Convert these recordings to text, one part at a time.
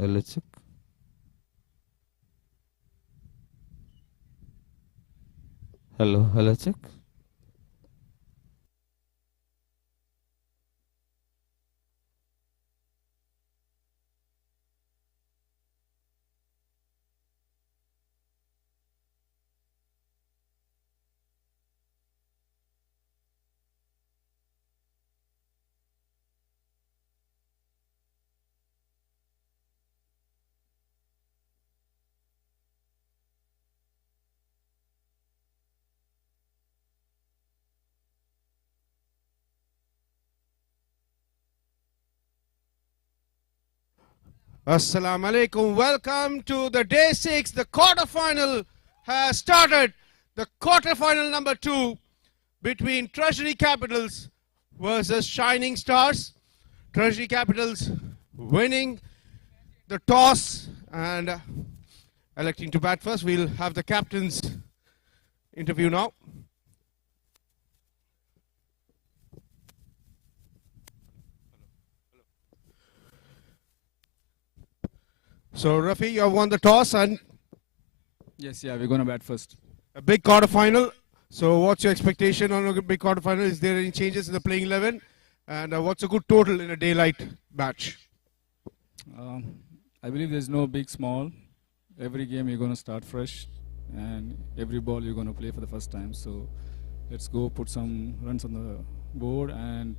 Hello, check. Hello, check. Assalamu alaikum. Welcome to the day 6. The quarterfinal has started. The quarterfinal number 2 between Treasury Capitals versus Shining Stars. Treasury Capitals winning the toss and electing to bat first. We'll have the captain's interview now. So, Rafi, you have won the toss and Yes, we're going to bat first. a big quarterfinal. So, what's your expectation on a big quarterfinal? Is there any changes in the playing 11? And what's a good total in a daylight match? I believe there's no big, small. Every game you're going to start fresh, and every ball you're going to play for the first time. So let's go put some runs on the board and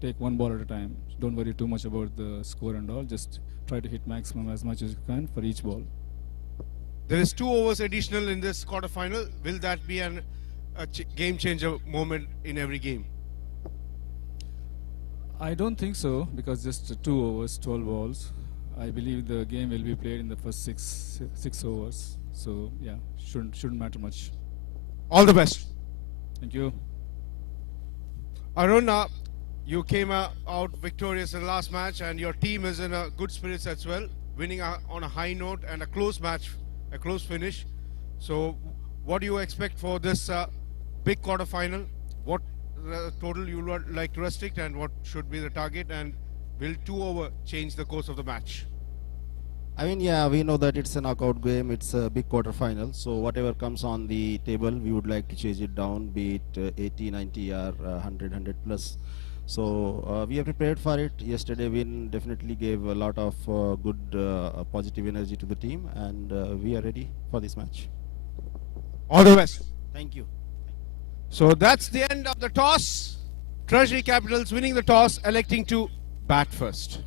take one ball at a time. Don't worry too much about the score and all. Just try to hit maximum as much as you can for each ball. There is 2 overs additional in this quarterfinal. Will that be a game changer moment in every game? I don't think so, because just 2 overs, 12 balls. I believe the game will be played in the first six overs. So yeah, shouldn't matter much. All the best. Thank you. Arun, you came out victorious in the last match, and your team is in a good spirits as well, winning on a high note and a close match, a close finish. So what do you expect for this big quarterfinal? What total you would like to restrict, and what should be the target, and will 2 over change the course of the match? I mean, yeah, we know that it's a knockout game, it's a big quarterfinal, so whatever comes on the table, we would like to chase it down, be it 80, 90 or 100 plus. So we have prepared for it. Yesterday win definitely gave a lot of good positive energy to the team, and we are ready for this match. All the best. Thank you. So that's the end of the toss. Treasury Capitals winning the toss, electing to bat first.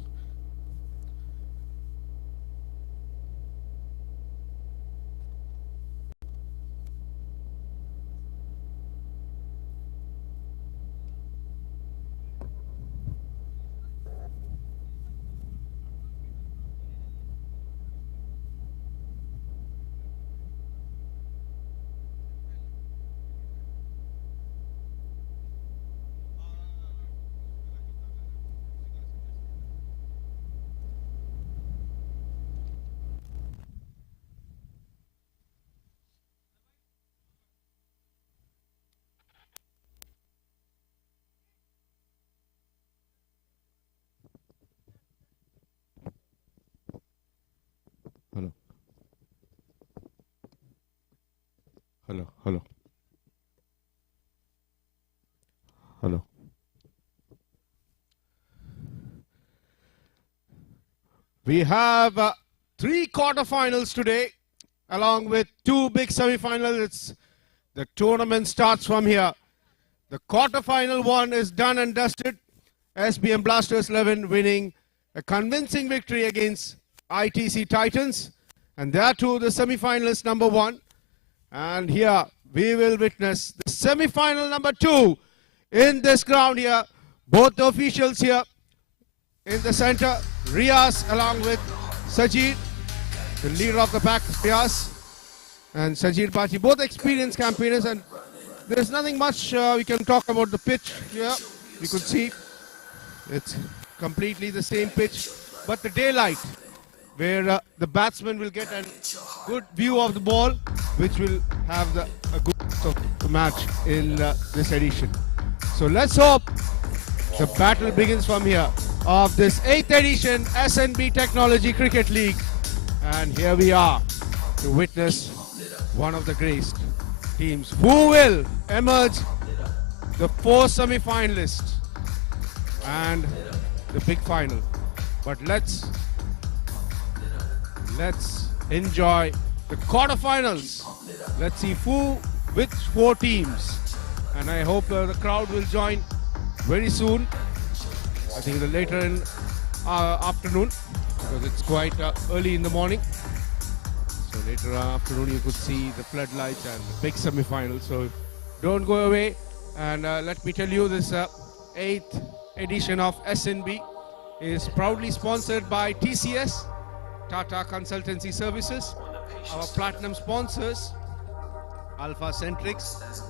Hello. Hello, hello. Hello. We have 3 quarterfinals today, along with 2 big semifinals. The tournament starts from here. The quarterfinal one is done and dusted. SBM Blasters 11 winning a convincing victory against ITC Titans. And there too the semifinalist number 1. And here we will witness the semifinal number 2 in this ground here. Both the officials here in the center, Riaz along with Sajid, the leader of the pack, Riaz and Sajid Pachi, both experienced campaigners, and there's nothing much we can talk about the pitch here. You could see it's completely the same pitch, but the daylight, where the batsman will get a good view of the ball, which will have a good of the match in this edition. So let's hope the battle begins from here. of this 8th edition SNB Technology Cricket League. And here we are to witness one of the greatest teams who will emerge the 4 semi-finalists and the big final. But let's enjoy the quarterfinals. Let's see which 4 teams, and I hope the crowd will join very soon. I think later in afternoon, because it's quite early in the morning. So later afternoon you could see the floodlights and the big semi-final. So don't go away. And let me tell you, this 8th edition of SNB is proudly sponsored by TCS, Tata Consultancy Services, our platinum sponsors, Alpha Centrics,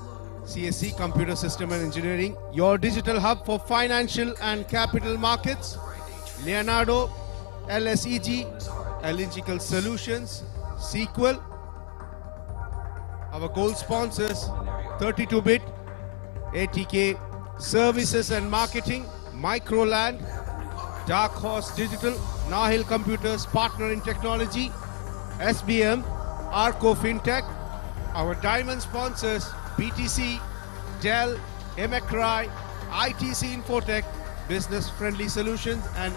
CSC Computer System and Engineering, your digital hub for financial and capital markets, Leonardo, LSEG, Eligical Solutions, Sequel, our gold sponsors, 32-bit, ATK Services and Marketing, Microland, Dark Horse Digital, Nahil Computers, Partner in Technology, SBM, Arco FinTech, our diamond sponsors, BTC, Dell, McRae, ITC Infotech, Business Friendly Solutions, and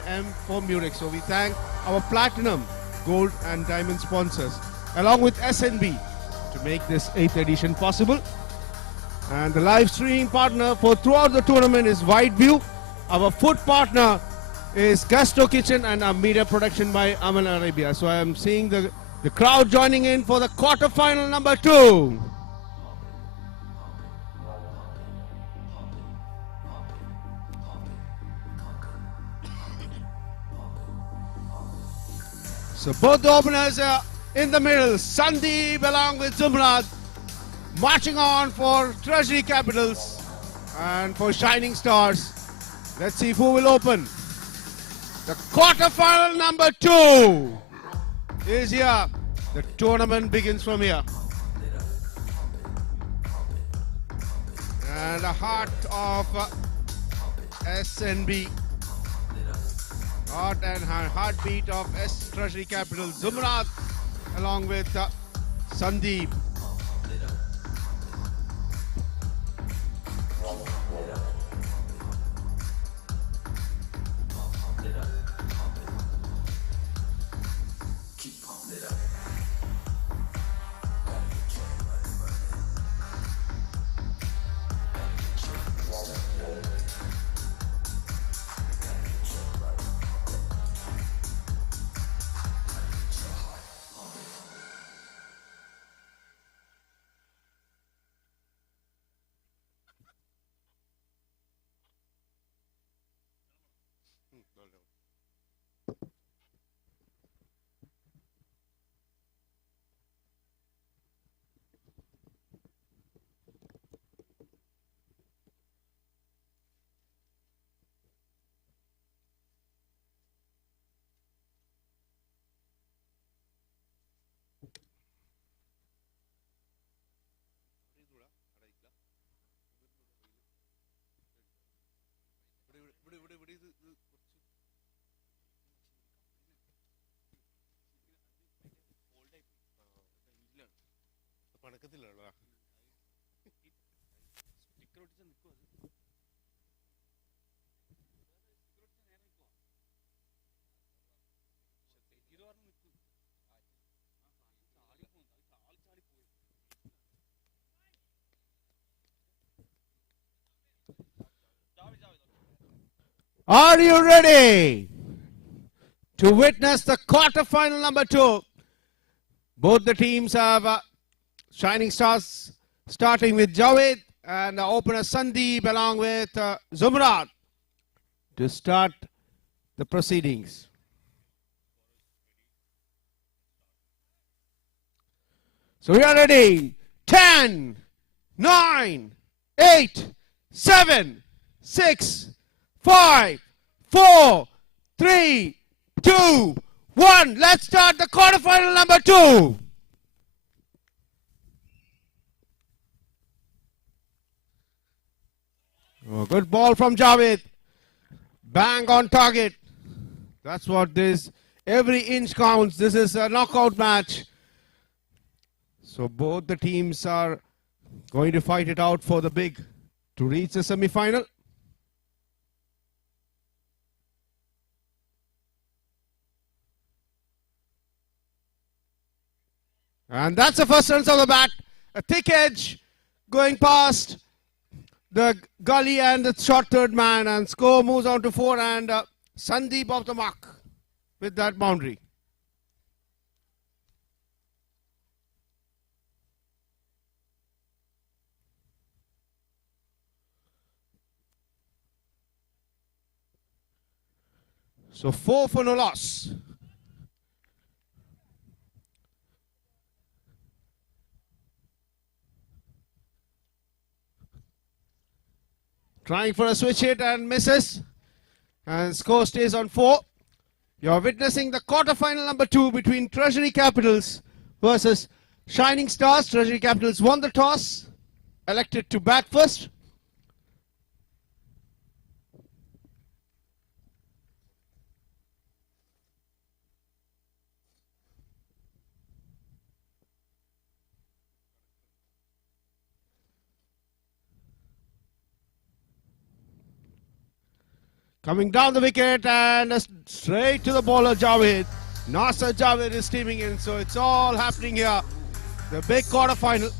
M4 Munich. So we thank our platinum, gold and diamond sponsors, along with SNB, to make this 8th edition possible. And the live streaming partner for throughout the tournament is Whiteview. Our food partner is Gusto Kitchen, and our media production by Aman Arabia. So I am seeing the crowd joining in for the quarterfinal number 2. So both the openers are in the middle. Sandeep along with Zumrad marching on for Treasury Capitals and for Shining Stars. Let's see who will open. The quarterfinal number 2 is here. The tournament begins from here. And the heart of SNB. Heart and heartbeat of S Treasury Capital. Zumrad along with Sandeep. Are you ready to witness the quarterfinal number 2? Both the teams have Shining Stars starting with Javed and opener Sandeep along with Zumrad to start the proceedings. So we are ready. 10, 9, 8, 7, 6, 5, 4, 3, 2, 1. Let's start the quarterfinal number 2. Oh, good ball from Javed. Bang on target. That's what this. Every inch counts. This is a knockout match. So both the teams are going to fight it out for the big to reach the semi-final. And that's the first runs of the bat. A thick edge going past the gully and the short third man, and score moves on to 4, and Sandeep off the mark with that boundary. So 4 for no loss. Trying for a switch hit and misses. And score stays on 4. You're witnessing the quarterfinal number 2 between Treasury Capitals versus Shining Stars. Treasury Capitals won the toss, elected to bat first. Coming down the wicket and straight to the bowler Javed. Nasser Javed is steaming in, so it's all happening here. The big quarterfinal.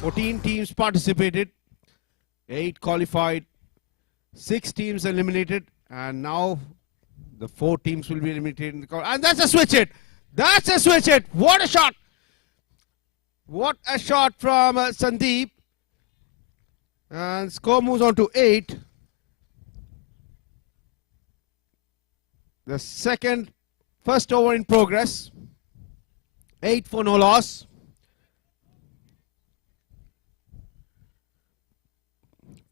Fourteen teams participated, 8 qualified, 6 teams eliminated, and now the 4 teams will be eliminated in the and that's a switch hit. That's a switch hit. What a shot! What a shot from Sandeep. And score moves on to 8. The first over in progress. 8 for no loss.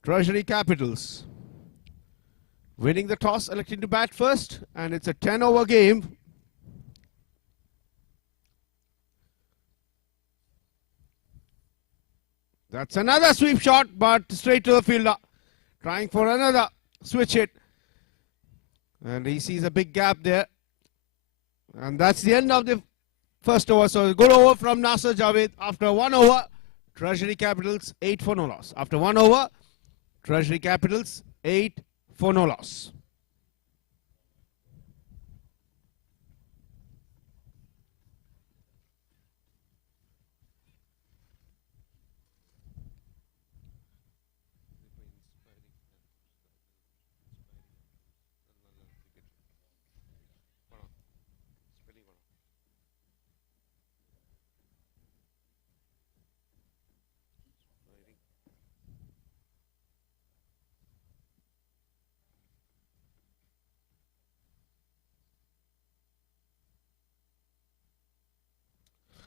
Treasury Capitals winning the toss, electing to bat first, and it's a 10-over game. That's another sweep shot, but straight to the fielder. Trying for another switch hit. And he sees a big gap there. And that's the end of the first over. So good over from Nasser Javed. After 1 over, Treasury Capitals 8 for no loss. After 1 over, Treasury Capitals 8 for no loss.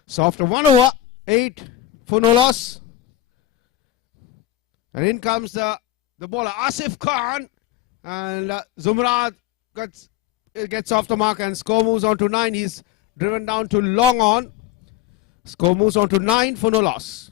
So after 1 over, 8 for no loss. And in comes the bowler, Asif Khan. And Zumrad gets off the mark and score moves on to 9. He's driven down to long on. Score moves on to 9 for no loss.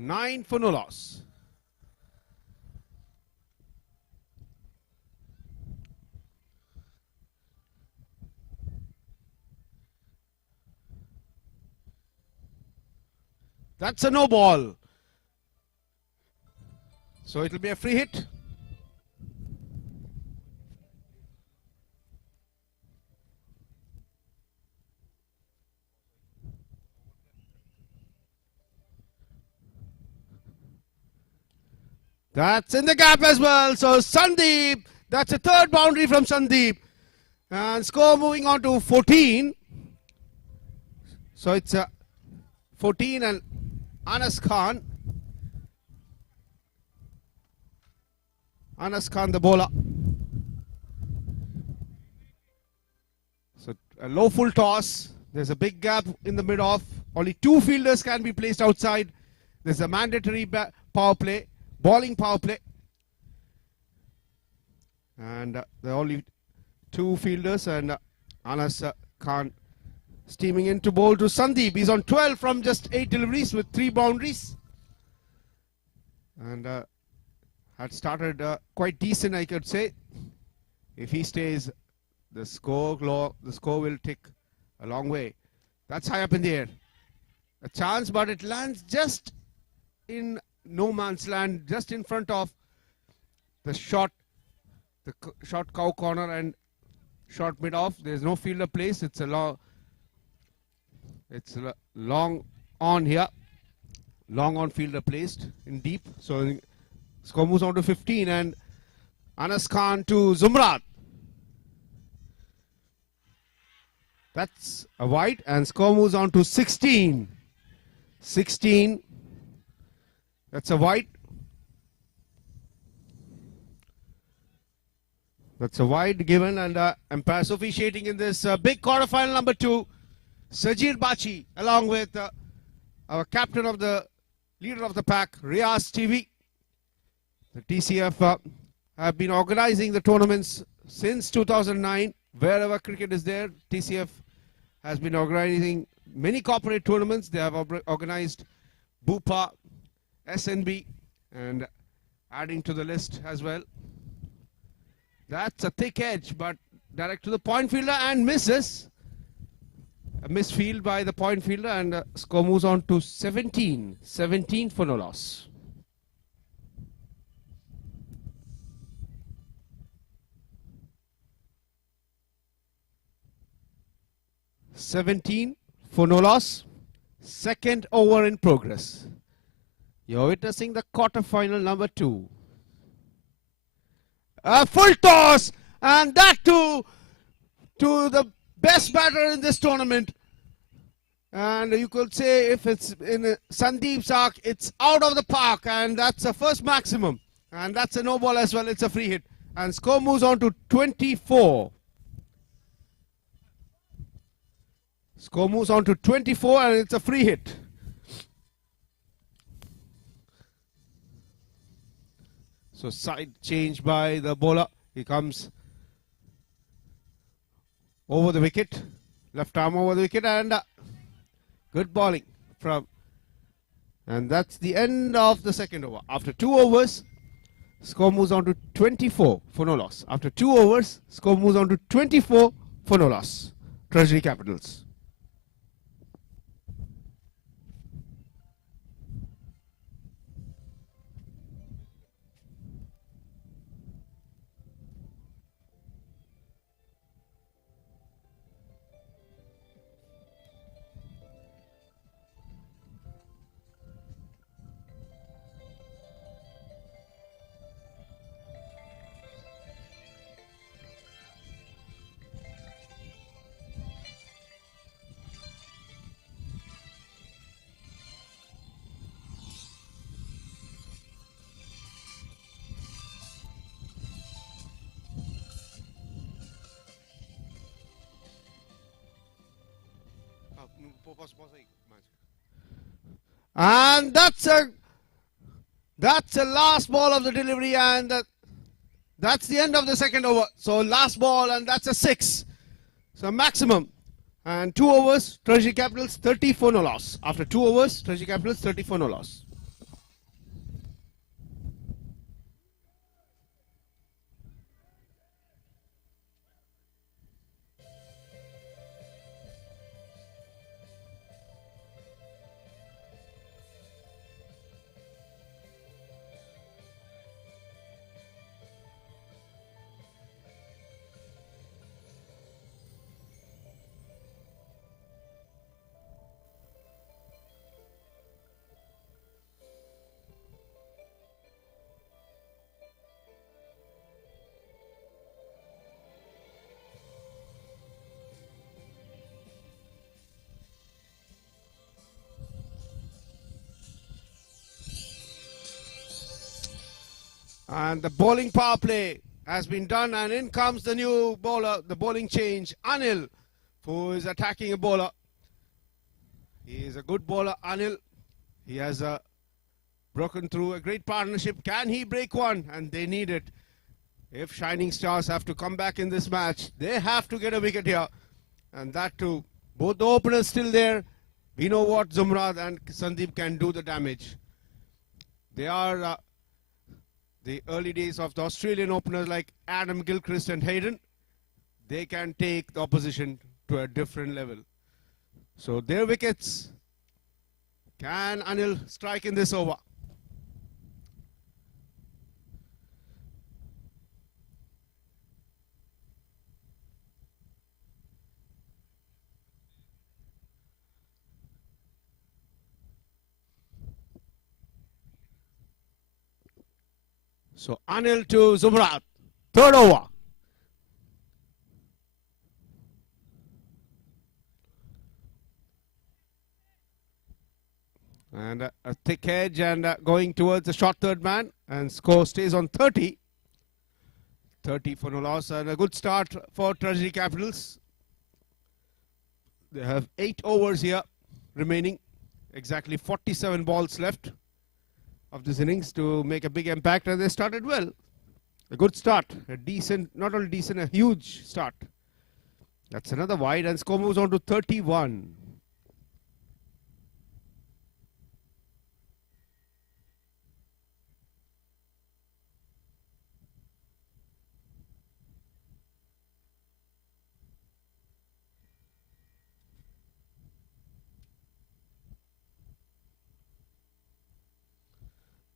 Nine for no loss. That's a no ball. So it'll be a free hit. That's in the gap as well. So Sandeep, that's a third boundary from Sandeep. And score moving on to 14. So it's 14 and Anas Khan. Anas Khan, the bowler. So a low full toss. There's a big gap in the mid-off. Only 2 fielders can be placed outside. There's a mandatory power play, bowling power play. And there are only 2 fielders, and Anas Khan steaming in to bowl to Sandeep. He's on 12 from just 8 deliveries with 3 boundaries. And had started quite decent, I could say. If he stays, the score will tick a long way. That's high up in the air. A chance, but it lands just in no man's land, just in front of the short cow corner and short mid off. There's no fielder place. It's a long on here. Long on fielder placed in deep. So score moves on to 15, and Anas Khan to Zumrad. That's a wide, and score moves on to 16. 16. That's a wide. That's a wide given, and umpires officiating in this big quarterfinal number 2. Sajir Bachi, along with our captain of the leader of the pack, Riaz TV. The TCF have been organizing the tournaments since 2009. Wherever cricket is there, TCF has been organizing many corporate tournaments. They have organized Bupa, SNB, and adding to the list as well. That's a thick edge, but direct to the point fielder and misses. A misfield by the point fielder, and score moves on to 17. 17 for no loss. For no loss. Second over in progress. You're witnessing the quarterfinal number 2. A full toss, and that to the best batter in this tournament. And you could say if it's in Sandeep's arc, it's out of the park, and that's a first maximum. And that's a no ball as well. It's a free hit. And score moves on to 24. Score moves on to 24, and it's a free hit. So side change by the bowler. He comes over the wicket. Left arm over the wicket, and good bowling from. And that's the end of the second over. After 2 overs, score moves on to 24 for no loss. After 2 overs, score moves on to 24 for no loss. Treasury Capitals. And that's a last ball of the delivery, and that's the end of the second over. So last ball, and that's a 6. So maximum. And 2 overs, Treasury Capitals 30 for no loss. After 2 overs, Treasury Capitals 30 for no loss. And the bowling power play has been done, and in comes the new bowler, the bowling change, Anil, who is attacking a bowler. He is a good bowler, Anil. He has broken through a great partnership. Can he break one? And they need it. If Shining Stars have to come back in this match, they have to get a wicket here. And that too, both the openers still there. We know what Zumrad and Sandeep can do the damage. They are the early days of the Australian openers like Adam Gilchrist and Hayden. They can take the opposition to a different level. So their wickets. Can Anil strike in this over? So Anil to Zumrad. Third over. And a thick edge and going towards the short third man. And score stays on 30. 30 for no loss. And a good start for Treasury Capitals. They have 8 overs here remaining. Exactly 47 balls left of this innings to make a big impact, and they started well. A good start, a decent, not only decent, a huge start. That's another wide, and score moves on to 31.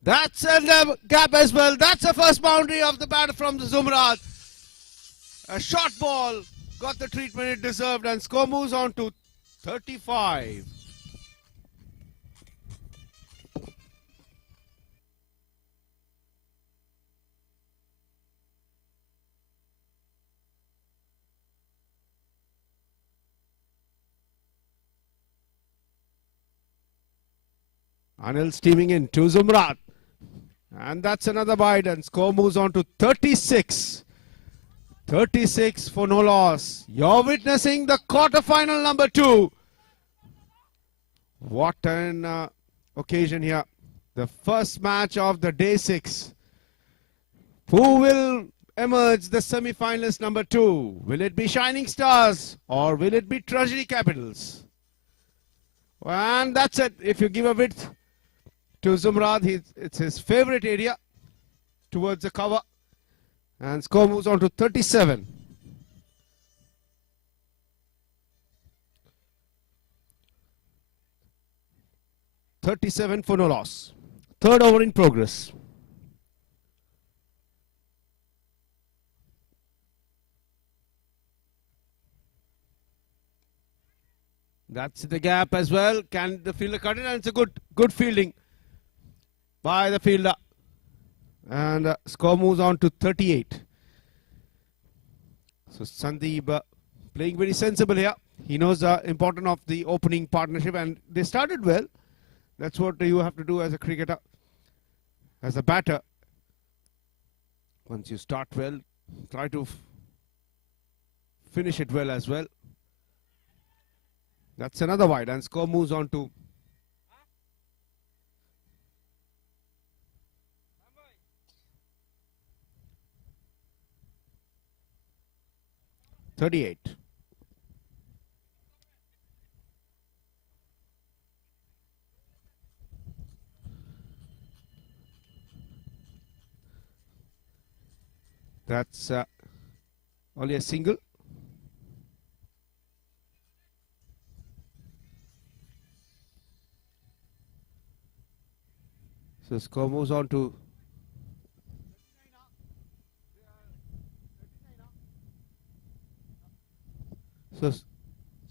That's a gap as well. That's the first boundary of the batter from the Zumrad. A short ball got the treatment it deserved, and score moves on to 35. Anil steaming in to Zumrad. And that's another wide, and score moves on to 36. 36 for no loss. You're witnessing the quarterfinal number 2. What an occasion here. The first match of the day 6. Who will emerge the semi-finalist number 2? Will it be Shining Stars or will it be Treasury Capitals? And that's it. If you give a width to Zumrad, it's his favorite area towards the cover. And score moves on to 37. For no loss. Third over in progress. That's the gap as well. Can the fielder cut it? And it's a good fielding by the fielder. And score moves on to 38. So Sandeep playing very sensible here. He knows the importance of the opening partnership, and they started well. That's what you have to do as a cricketer, as a batter. Once you start well, try to finish it well as well. That's another wide, and score moves on to 38. That's only a single. So score moves on to so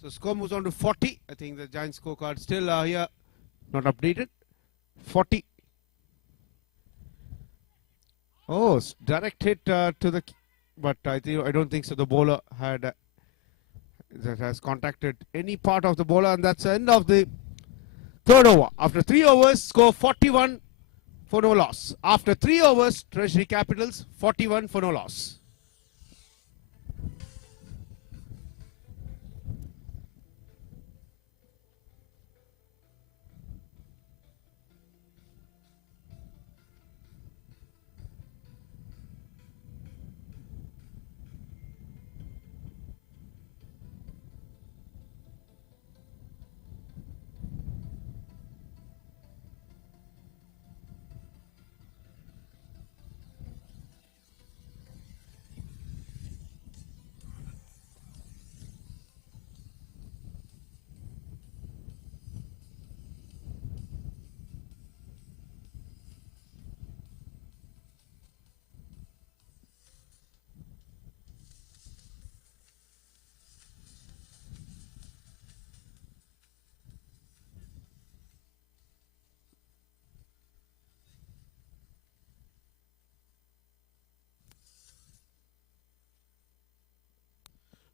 score moves on to 40. I think the Giants scorecard still here, not updated. 40. Oh, direct hit to the, but I don't think so. The bowler had that has contacted any part of the bowler, and that's the end of the third over. After 3 overs, score 41 for no loss. After 3 overs, Treasury Capitals 41 for no loss.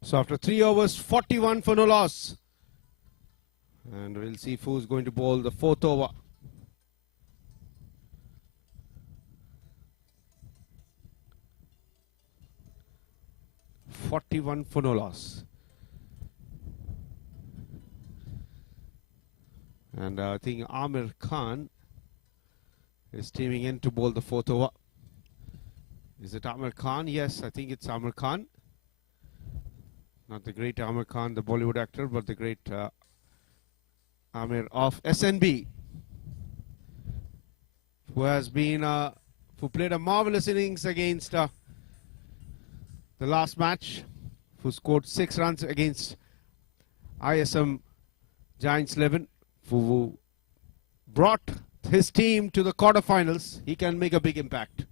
So after 3 overs, 41 for no loss. And we'll see who's going to bowl the 4th over. "41 for no loss." And I think Amir Khan is teaming in to bowl the 4th over. Is it Amir Khan? Yes, I think it's Amir Khan. Not the great Amir Khan, the Bollywood actor, but the great Amir of SNB, who has been, who played a marvelous innings against the last match, who scored 6 runs against ISM Giants 11, who brought his team to the quarterfinals. He can make a big impact.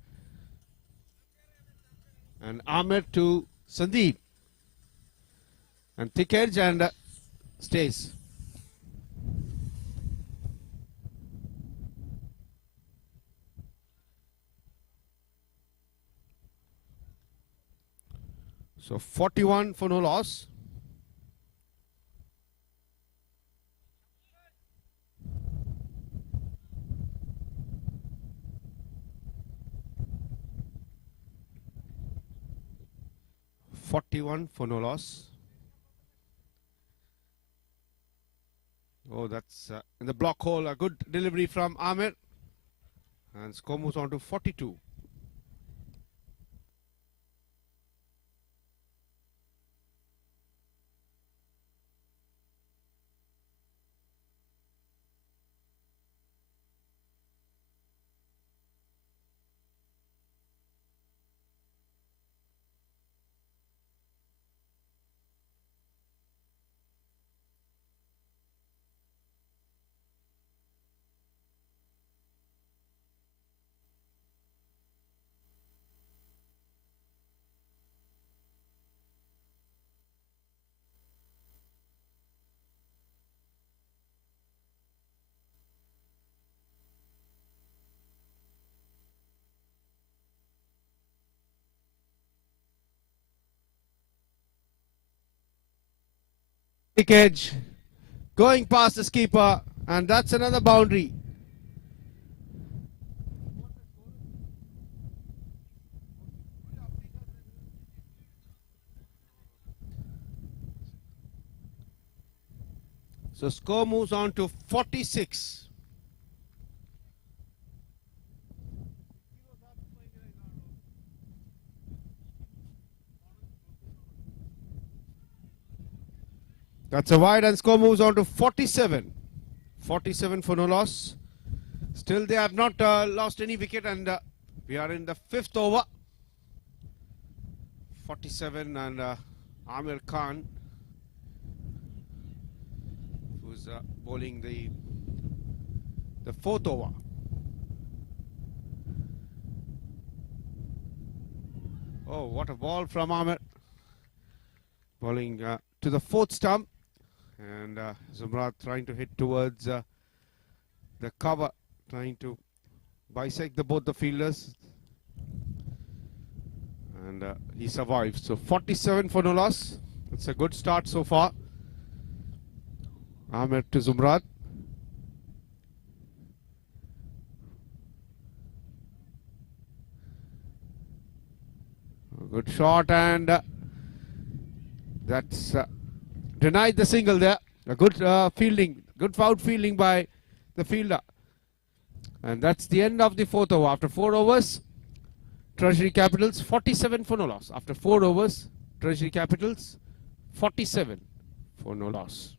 And Amir to Sandeep. And thick edge and stays. So 41 for no loss. "41 for no loss." Oh, that's in the block hole. A good delivery from Amir. And score moves on to 42. Thick edge. Going past the skipper. And that's another boundary. So score moves on to 46. That's a wide and score moves on to 47. 47 for no loss. Still they have not lost any wicket and we are in the 5th over. 47 and Amir Khan, who's bowling the 4th over. Oh, what a ball from Amir. Bowling to the 4th stump. And Zumrad trying to hit towards the cover, trying to bisect both the fielders. And he survives. So 47 for no loss. It's a good start so far. Amir to Zumrad. Good shot, and that's denied the single there. A good fielding, good foul fielding by the fielder. And that's the end of the fourth over. After 4 overs, Treasury Capitals 47 for no loss. After 4 overs, Treasury Capitals 47 for no loss.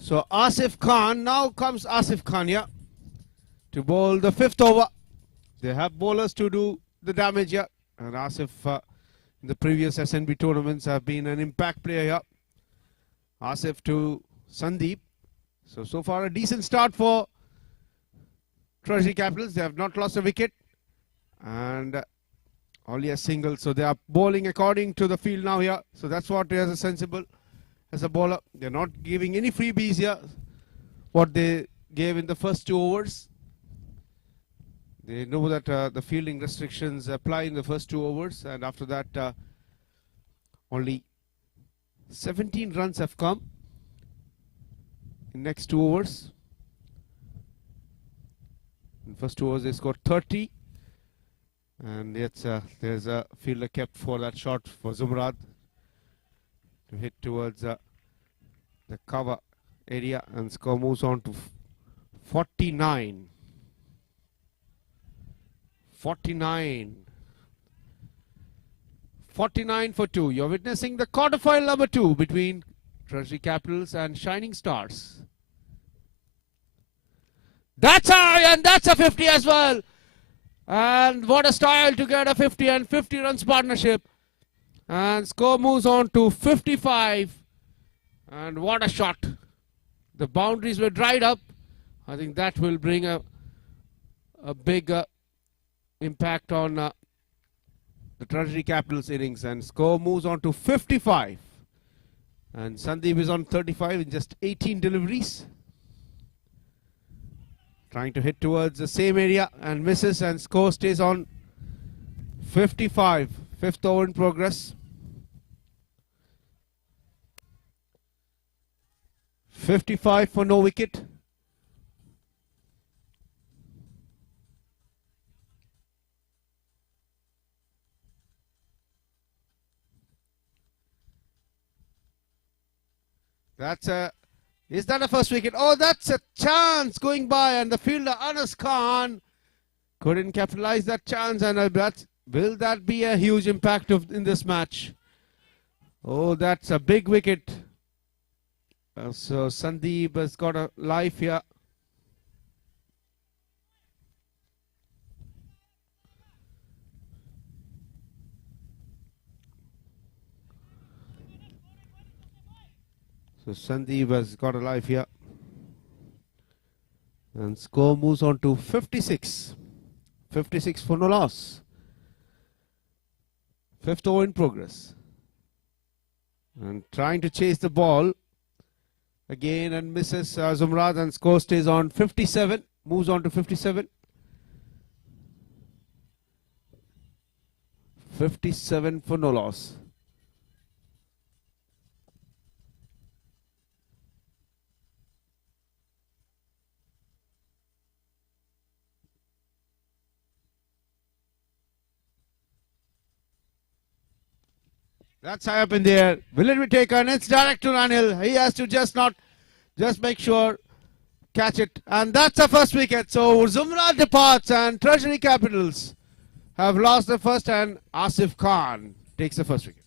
So Asif Khan, now comes Asif Khan here to bowl the 5th over. They have bowlers to do the damage here. And Asif in the previous SNB tournaments have been an impact player here. Asif to Sandeep. So far a decent start for Treasury Capitals. They have not lost a wicket. And only a single. So they are bowling according to the field now here. So that's what is a sensible as a bowler. They're not giving any freebies here. What they gave in the first 2 overs. They know that the fielding restrictions apply in the first 2 overs. And after that, only 17 runs have come in next 2 overs. In first 2 overs, they scored 30. And yet there's a fielder kept for that shot for Zumrad to hit towards the cover area, and score moves on to 49. 49. 49 for 2. You're witnessing the quarterfinal number 2 between Treasury Capitals and Shining Stars. That's high, and that's a 50 as well. And what a style to get a 50 and 50 runs partnership. And score moves on to 55. And what a shot. The boundaries were dried up. I think that will bring a big impact on the Treasury Capitals innings. And score moves on to 55. And Sandeep is on 35 in just 18 deliveries. Trying to hit towards the same area and misses, and score stays on 55. 5th over in progress. 55 for no wicket. Is that a first wicket? Oh, that's a chance going by, and the fielder Anas Khan couldn't capitalize that chance, and will that be a huge impact in this match? Oh, that's a big wicket. So Sandeep has got a life here. So Sandeep has got a life here. And score moves on to 56. 56 for no loss. 5th over in progress. And trying to chase the ball. Again, and misses Zumrad, and score stays on 57. Moves on to 57. 57 for no loss. That's high up in the air. Will it be taken? It's direct to Ranil. He has to just make sure, catch it. And that's a first wicket. So Zumrad departs, and Treasury Capitals have lost the first, and Asif Khan takes the first wicket.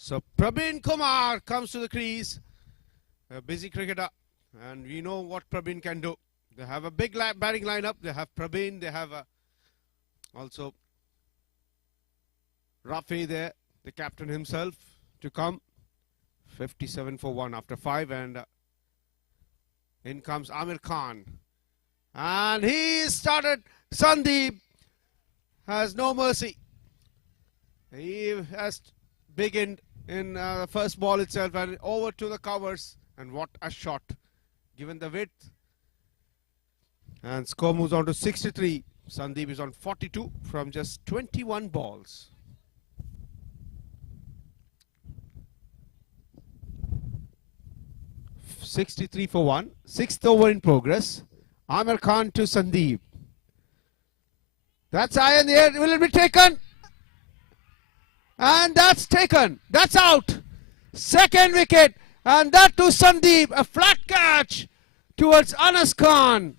So Praveen Kumar comes to the crease, a busy cricketer, and we know what Praveen can do. They have a big batting lineup. They have Praveen, they have also Rafi there, the captain himself, to come. 57 for 1 after 5, and in comes Amir Khan. And he started. Sandeep has no mercy. He has begun in the first ball itself and over to the covers. And what a shot, given the width. And score moves on to 63. Sandeep is on 42 from just 21 balls. .63 for 1. Sixth over in progress. Amir Khan to Sandeep. That's high in the air. Will it be taken? And that's taken. That's out. Second wicket. And that to Sandeep. A flat catch towards Anas Khan.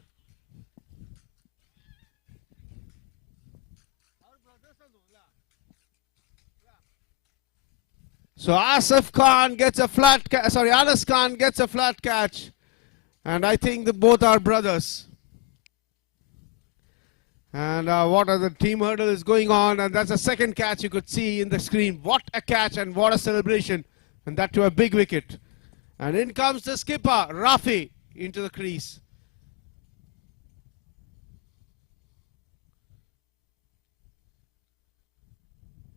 So Asif Khan gets a flat catch. Sorry, Anas Khan gets a flat catch. And I think the both are brothers. And what are the team hurdle is going on. And that's a second catch you could see in the screen. What a catch and what a celebration. And that to a big wicket. And in comes the skipper, Rafi, into the crease.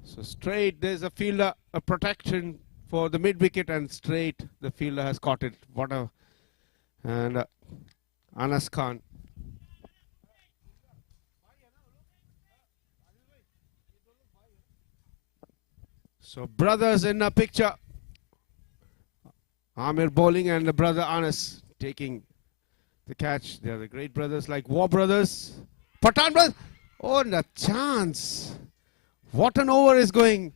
So straight, there's a fielder, a protection for the mid wicket, and straight the fielder has caught it. What a, and Anas Khan. So brothers in a picture. Amir bowling and the brother Anas taking the catch. They are the great brothers like War Brothers. Pathan brothers. Oh, the chance. What an over is going.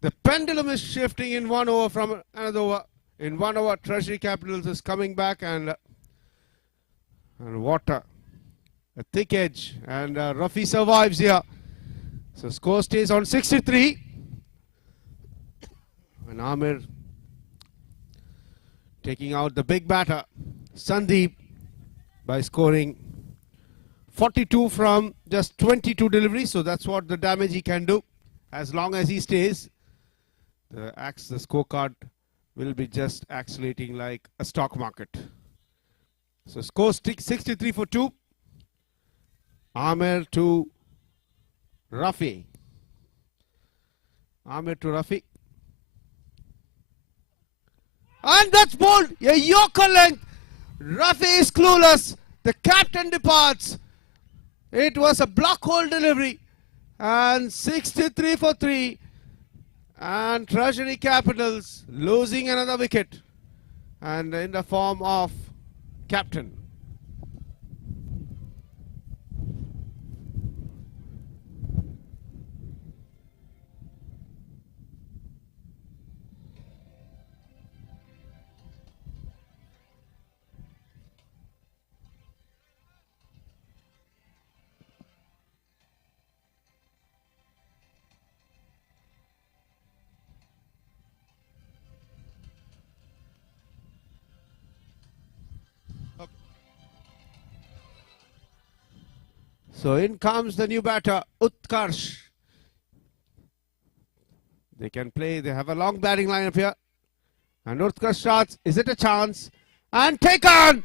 The pendulum is shifting in 1 over from another over. In 1 over, Treasury Capitals is coming back, and what a thick edge. And Rafi survives here. So score stays on 63. And Amir taking out the big batter, Sandeep, by scoring 42 from just 22 deliveries. So that's what the damage he can do. As long as he stays, the scorecard will be just accelerating like a stock market. So score 63 for 2. Amir to Rafi. Amir to Rafi. And that's bowled. A Yorker length. Rafi is clueless. The captain departs. It was a block hole delivery. And 63 for 3. And Treasury Capitals losing another wicket. And in the form of captain. So in comes the new batter, Utkarsh. They can play, they have a long batting lineup here. And Utkarsh starts, is it a chance? And taken!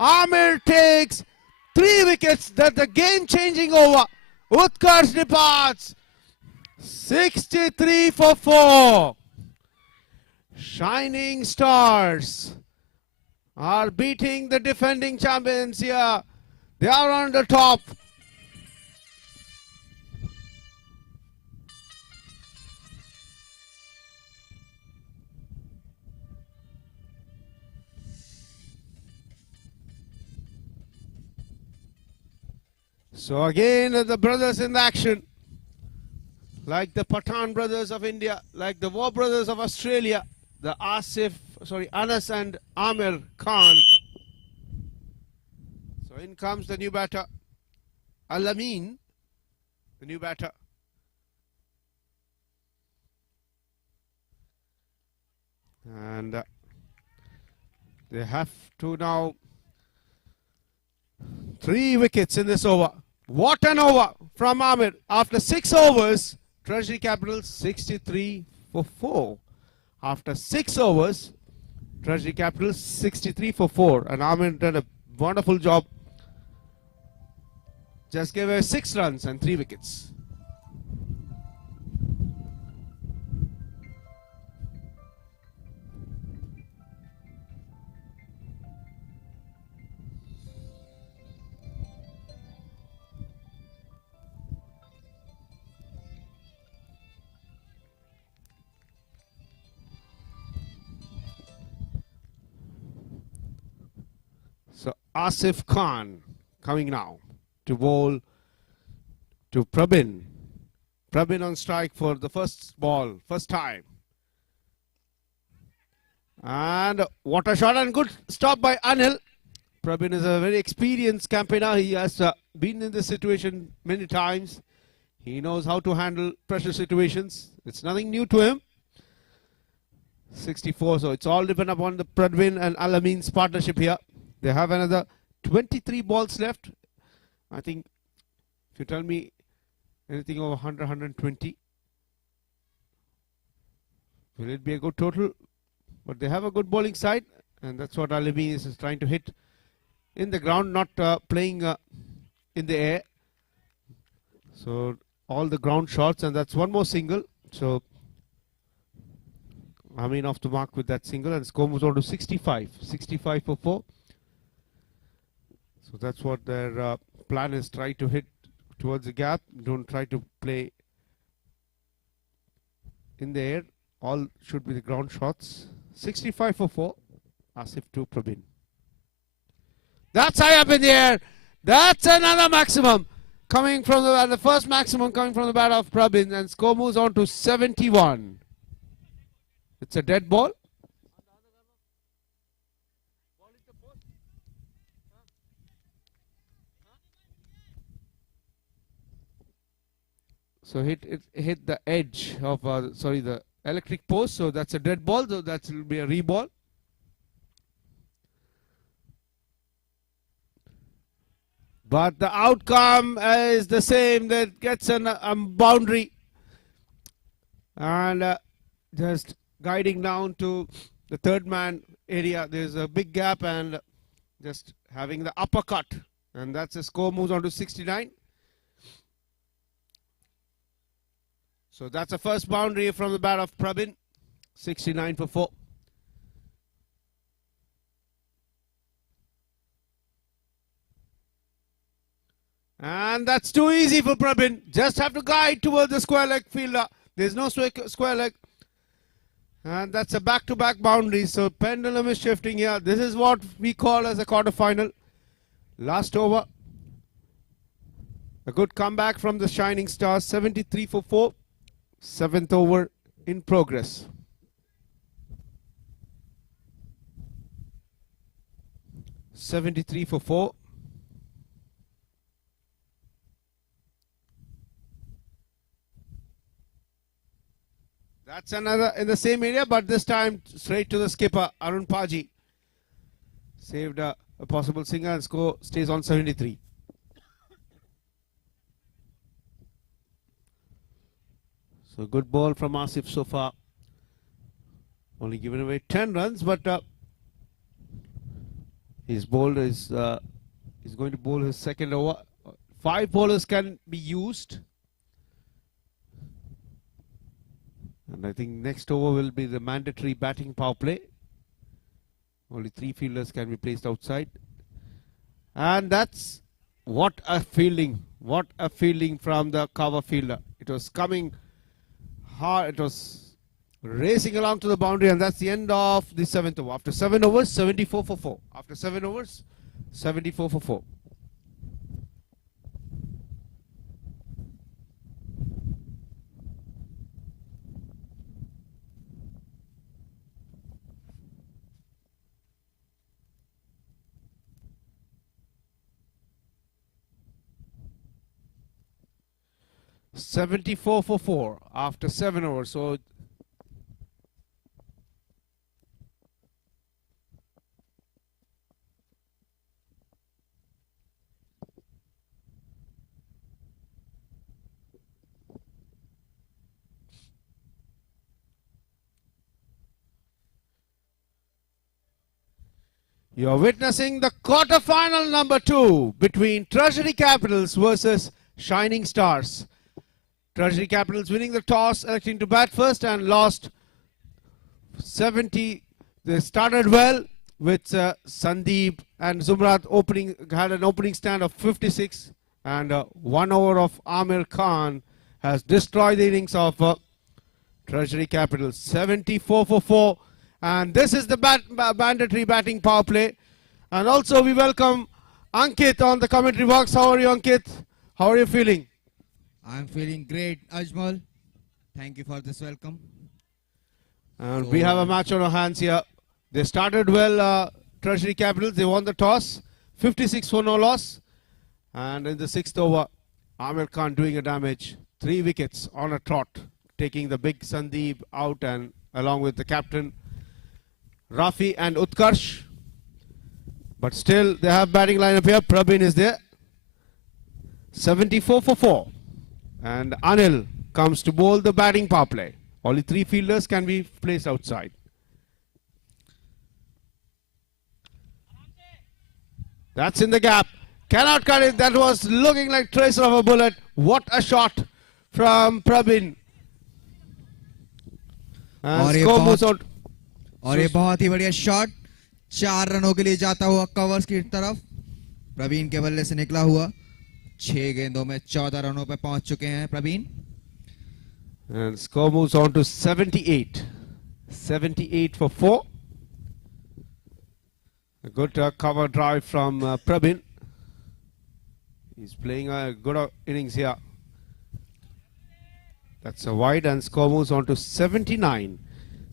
Amir takes 3 wickets, that's the game-changing over. Utkarsh departs, 63 for 4. Shining Stars are beating the defending champions here. They are on the top. So again, the brothers in the action, like the Pathan brothers of India, like the War brothers of Australia, the Anas and Amir Khan. So in comes the new batter, Al-Amin, the new batter. And they have to now 3 wickets in this over. What an over from Amir. After 6 overs, Treasury Capital 63 for 4. After 6 overs, Treasury Capital 63 for 4. And Amir did a wonderful job. Just gave away 6 runs and 3 wickets. So Asif Khan coming now to bowl to Prabin. Prabin on strike for the first ball, first time. And what a shot, and good stop by Anil. Prabin is a very experienced campaigner. He has been in this situation many times. He knows how to handle pressure situations. It's nothing new to him. 64, so it's all dependent upon the Prabin and Alamin's partnership here. They have another 23 balls left. I think if you tell me anything over 100, 120, will it be a good total? But they have a good bowling side, and that's what Alamin is trying to hit in the ground, not playing in the air. So all the ground shots, and that's one more single. So Amin off the mark with that single, and score moves on to 65. 65 for 4. So that's what their plan is. Try to hit towards the gap. Don't try to play in the air. All should be the ground shots. 65 for 4. Asif to Prabin. That's high up in the air. That's another maximum coming from the first maximum coming from the bat of Prabin, and score moves on to 71. It's a dead ball. So it hit the edge of the electric post. So that's a dead ball. So that will be a reball. But the outcome is the same. That gets a boundary, and just guiding down to the third man area. There's a big gap, and just having the uppercut, and that's the score moves on to 69. So that's the first boundary from the bat of Prabin. 69 for 4. And that's too easy for Prabin. Just have to guide towards the square leg fielder. There's no square leg. And that's a back-to-back boundary. So pendulum is shifting here. This is what we call as a quarterfinal. Last over. A good comeback from the Shining Stars. 73 for 4. 7th over in progress. $73 for 4. That's another in the same area, but this time straight to the skipper, Arun Paji. Saved a possible single, and score stays on 73. So good ball from Asif so far. Only given away 10 runs, but his bowler is going to bowl his second over. 5 bowlers can be used. And I think next over will be the mandatory batting power play. Only 3 fielders can be placed outside. And that's what a fielding. What a fielding from the cover fielder. It was coming hard. It was racing along to the boundary, and that's the end of the 7th over. After 7 overs, 74 for 4. After 7 overs, 74 for 4. $74 for 4 after 7 overs. So You're witnessing the quarterfinal number 2 between Treasury Capitals versus Shining Stars. Treasury Capitals winning the toss, electing to bat first and lost 70. They started well with Sandeep and Zumrat had an opening stand of 56, and 1 over of Amir Khan has destroyed the innings of Treasury Capitals. 74 for 4. And this is the mandatory batting power play. And also we welcome Ankit on the commentary box. How are you, Ankit? How are you feeling? I'm feeling great, Ajmal. Thank you for this welcome. And we have a match on our hands here. They started well, Treasury Capitals. They won the toss. 56 for no loss. And in the 6th over, Amir Khan doing a damage. 3 wickets on a trot, taking the big Sandeep out, and along with the captain Rafi and Utkarsh. But still they have batting lineup here. Prabin is there. 74 for 4. And Anil comes to bowl the batting power play. Only 3 fielders can be placed outside. That's in the gap. Cannot cut it. That was looking like trace of a bullet. What a shot from Prabin. And score moves out. और ये बहुत ही बढ़िया shot 4 रनों के लिए जाता हुआ covers की तरफ प्रवीण के बल्ले से निकला हुआ 6 गेंदों में 14 रनों पे पहुंच चुके हैं Praveen. And score moves on to 78. 78 for 4. A good cover drive from Prabin. He's playing a good innings here. That's a wide, and score moves on to 79.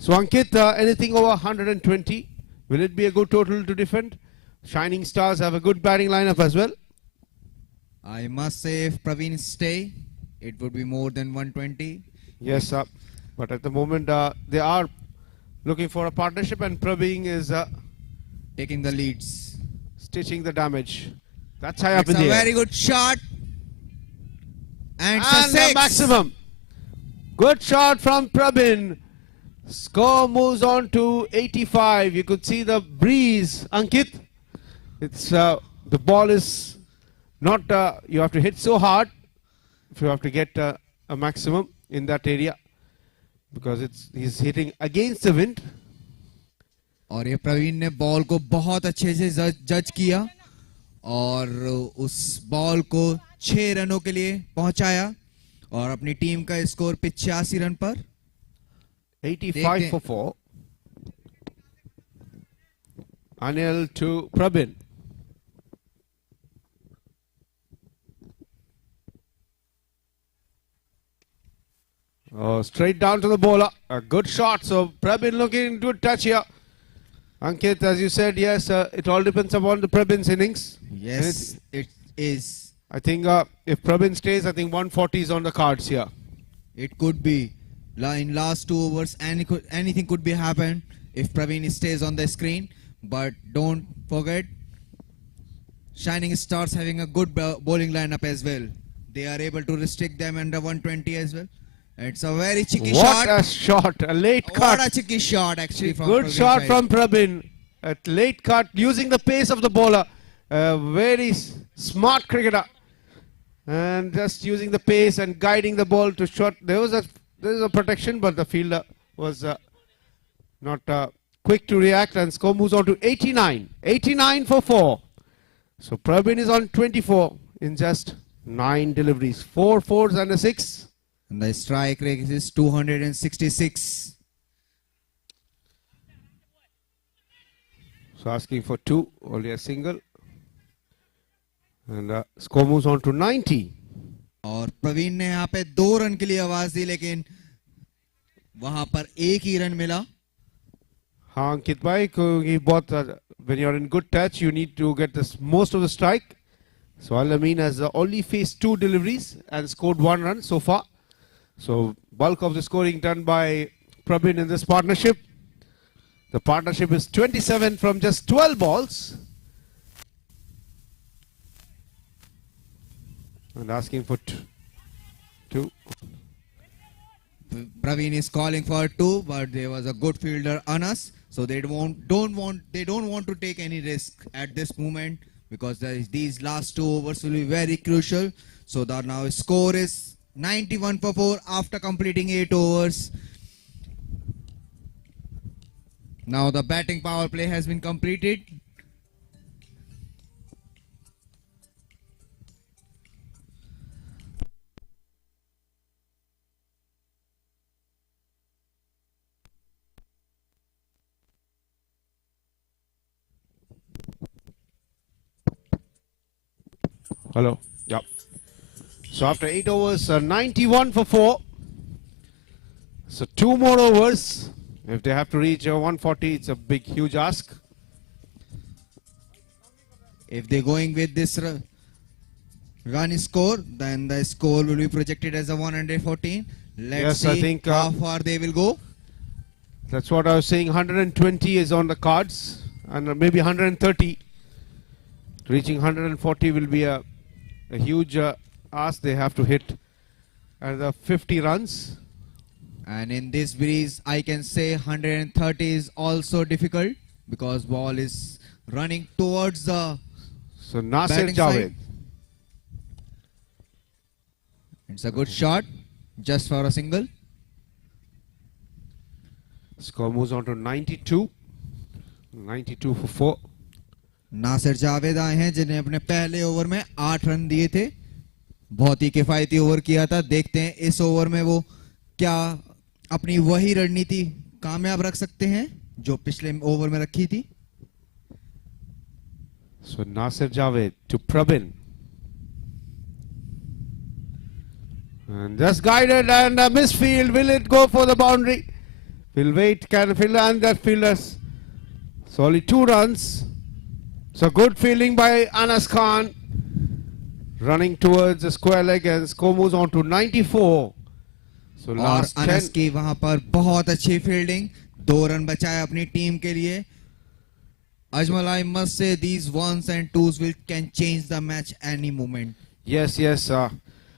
So Ankit, anything over 120, will it be a good total to defend? Shining Stars have a good batting lineup as well. I must say if Praveen stay, it would be more than 120. Yes, but at the moment they are looking for a partnership, and Praveen is taking the leads. Stitching the damage. That's high up in It's the a air. very good shot. And, And the maximum. Good shot from Prabin. Score moves on to 85. You could see the breeze, Ankit. It's the ball is not. You have to hit so hard if you have to get a maximum in that area, because he's hitting against the wind. और ये प्रवीण ने ball को बहुत अच्छे से जज किया और उस बॉल को 6 रनों के लिए पहुंचाया और अपनी टीम का स्कोर 85 रन पर. 85 for 4. Anil to Prabin. Oh, straight down to the bowler. A good shot. So Prabin looking good touch here. Ankit, as you said, yes, it all depends upon the Prabin's innings. Yes, it is. I think if Prabin stays, I think 140 is on the cards here. It could be. In last 2 overs, anything could be happen if Praveen stays on the screen. But don't forget, Shining Stars having a good bowling lineup as well. They are able to restrict them under 120 as well. It's a very cheeky shot. What a shot. A late cut. What a cheeky shot actually from Good Praveen shot side. from Prabin. A late cut using the pace of the bowler. A very smart cricketer. And just using the pace and guiding the ball to shot. There is a protection, but the fielder was not quick to react, and score moves on to 89. 89 for 4. So Prabin is on 24 in just 9 deliveries. 4 fours and a 6. And the strike rate is 266. So asking for 2, only a single. And score moves on to 90. और प्रवीण ने यहाँ पे 2 run के लिए आवाज दी, लेकिन वहां पर 1 ही रन मिला. हाँ अंकित भाई, क्योंकि बहुत when you're in good touch, you need to get most of the strike. So Al Amin has only faced 2 deliveries and scored 1 run so far. So bulk of the scoring done by Prabin in this partnership. The partnership is 27 from just 12 balls. And asking for 2. Praveen is calling for 2, but there was a good fielder Anas So they don't want to take any risk at this moment, because these last 2 overs will be very crucial. So the now score is 91 for 4 after completing 8 overs. Now the batting power play has been completed. Hello. Yep. So after 8 overs, 91 for 4. So 2 more overs. If they have to reach 140, it's a big, huge ask. If they're going with this run score, then the score will be projected as a 114. Let's Yes, see I think, how far they will go. That's what I was saying. 120 is on the cards, and maybe 130. Reaching 140 will be a huge ask. They have to hit another 50 runs. And in this breeze, I can say 130 is also difficult, because ball is running towards the So Nasir batting Javed. side. It's a good shot, just for a single. Score moves on to 92. 92 for 4. Nasir Javed आए हैं, जिन्हें अपने पहले over में 8 run दिए थे. बहुत ही किफायती ओवर किया था. देखते हैं इस ओवर में वो क्या अपनी वही रणनीति कामयाब रख सकते हैं जो पिछले ओवर में रखी थी. So Nasir Javed to Prabin. And just guided and a misfield. Will it go for the boundary? We'll wait. Can field and that fielders. So only 2 runs. So good fielding by Anas Khan. Running towards the square leg, and score moves on to 94. So और last 10. Anas की वहां पर बहुत अच्छी fielding. 2 run बचाए अपनी team के लिए. Ajmal, I must say these ones and twos can change the match any moment. Yes,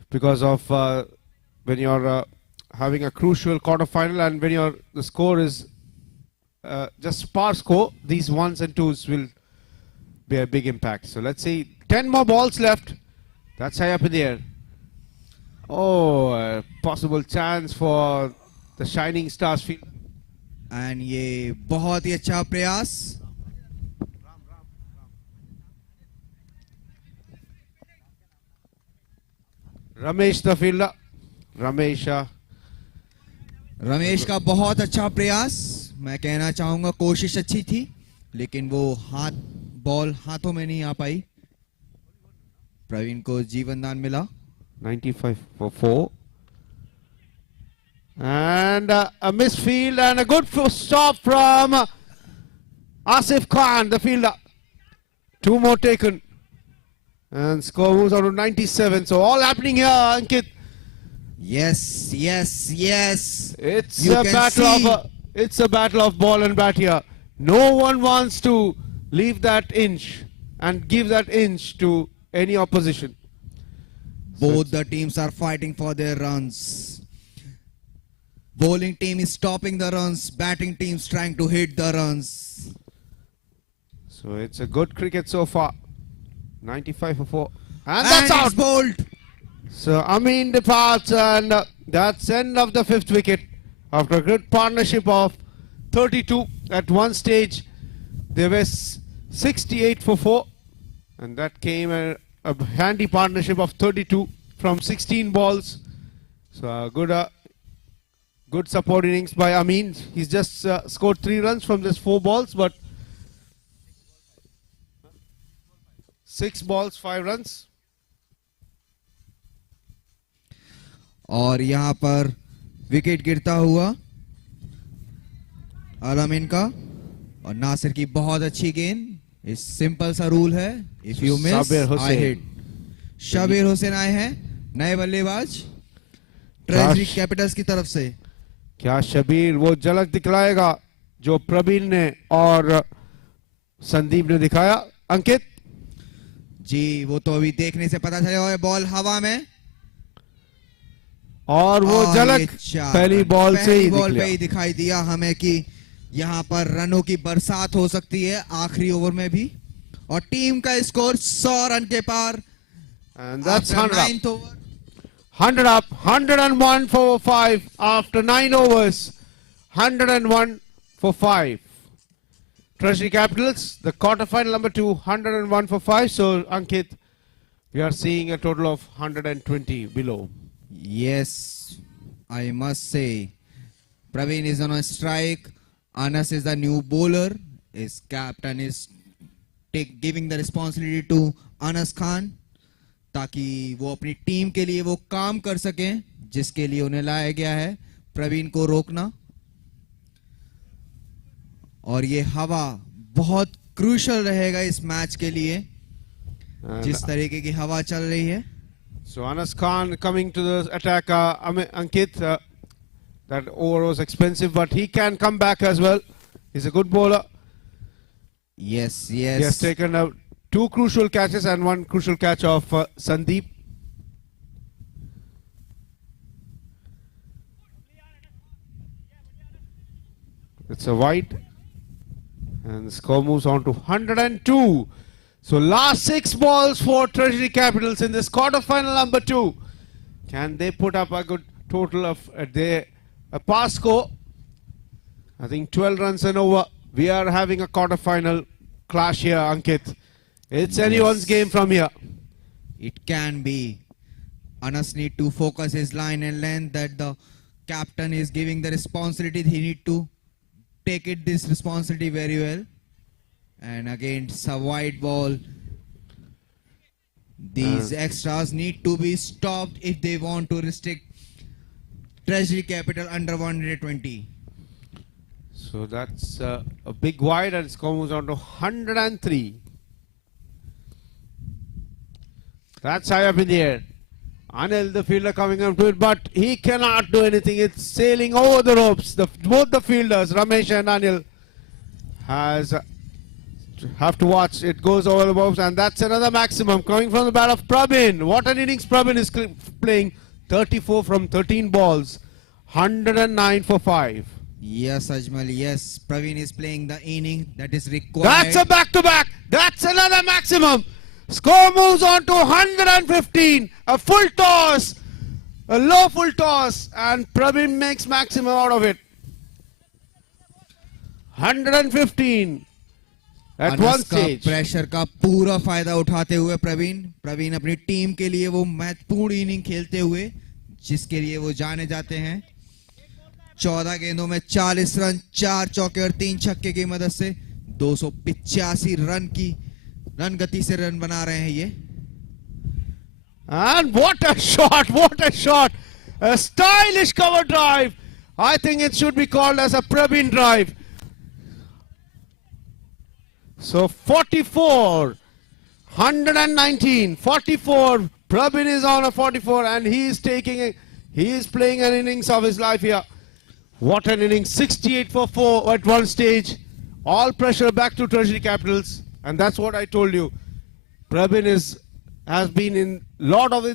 because of when you're having a crucial quarterfinal, and when the score is just par score, these ones and twos will be a big impact. So let's see, 10 more balls left. That's high up in the air. Oh, a possible chance for the Shining Stars field. And ये बहुत ही अच्छा प्रयास. Ramesh the fielder. Ramesh. Ramesh का बहुत अच्छा प्रयास. मैं कहना चाहूंगा कोशिश अच्छी थी, लेकिन वो बॉल हाथों में नहीं आ पाई. प्रवीण को जीवन दान मिला. 95 for 4. And a misfield and a good stop from Asif Khan, the fielder. 2 more taken. And score moves on to 97. So all happening here, Ankit. Yes. It's You a can battle see. it's a battle of ball and bat here. No one wants to leave that inch and give that inch to any opposition. Both the teams are fighting for their runs. Bowling team is stopping the runs. Batting teams trying to hit the runs. So it's a good cricket so far. 95 for 4. And that's it's out. bowled. So Amin departs, and that's end of the 5th wicket. After a good partnership of 32 at one stage, there was 68 for 4. And that came a handy partnership of 32 from 16 balls. So good support innings by Amin. He's just scored 3 runs from just 4 balls, but 6 balls, 5 runs. और यहाँ पर wicket गिरता हुआ अल-अमीन का. और नासिर की बहुत अच्छी गेंद. इस सिंपल सा रूल है, if you miss I hit. Shabbir Hussain आए हैं, नए बल्लेबाज ट्रेजरी कैपिटल्स की तरफ से. क्या शबीर वो झलक दिखलाएगा जो प्रवीण ने और संदीप ने दिखाया? अंकित जी, वो तो अभी देखने से पता चला है. बॉल हवा में, और वो झलक पहली बॉल से ही बॉल पे ही दिखाई दिया हमें कि यहाँ पर रनों की बरसात हो सकती है आखिरी ओवर में भी, और टीम का स्कोर 100 रन के पार। And that's After 100 up. ninth over. 100 up, 101 for 5 after 9 overs. 101 for 5. Treasury Capitals, the quarterfinal number 2, 101 for 5. So, Ankit, we are seeing a total of 120 below. Yes, I must say, Praveen is on a strike. Anas is the new bowler. His captain is giving the responsibility to Anas Khan, ताकि वो अपनी team के लिए वो काम कर सकें जिसके लिए उन्हें लाया गया है, प्रवीण को रोकना। और ये हवा बहुत क्रूशल रहेगा इस मैच के लिए, जिस तरीके की हवा चल रही है। So Anas Khan coming to the attack. Ankit, that over was expensive, but he can come back as well. He's a good bowler. Yes. He has taken 2 crucial catches and 1 crucial catch of Sandeep. It's a wide. And the score moves on to 102. So last 6 balls for Treasury Capitals in this quarterfinal number 2. Can they put up a good total of a pass score? I think 12 runs and over. We are having a quarterfinal clash here, Ankit. It's anyone's game from here. It can be. Anas need to focus his line and length, that the captain is giving the responsibility. He need to take this responsibility very well. And again, it's a wide ball. These extras need to be stopped if they want to restrict Treasury Capital under 120. So that's a big wide, and score moves on to 103. That's high up in the air. Anil, the fielder, coming up to it, but he cannot do anything. It's sailing over the ropes. Both the fielders, Ramesh and Anil, have to watch. It goes over the ropes, and that's another maximum coming from the bat of Prabin. What an innings Prabin is playing. 34 from 13 balls. 109 for 5. Yes, Ajmal, yes. Praveen is playing the inning that is required. That's a back-to-back. That's another maximum. Score moves on to 115. A full toss. A low full toss. And Praveen makes maximum out of it. 115. At one stage. Pressure का पूरा फायदा उठाते हुए प्रवीण अपनी team के लिए वो महत्वपूर्ण इनिंग खेलते हुए जिसके लिए वो जाने जाते हैं। 14 गेंदों में 40 रन, 4 चौके और 3 छक्के की मदद से 285 रन गति से रन बना रहे हैं ये। And what a shot, what a shot. A stylish cover drive. I think it should be called as a Praveen drive. So 44, 119, 44. Praveen is on a 44 and he is playing an innings of his life here. What an innings, 68 for 4 at one stage. All pressure back to Treasury Capitals. And that's what I told you. Praveen has been in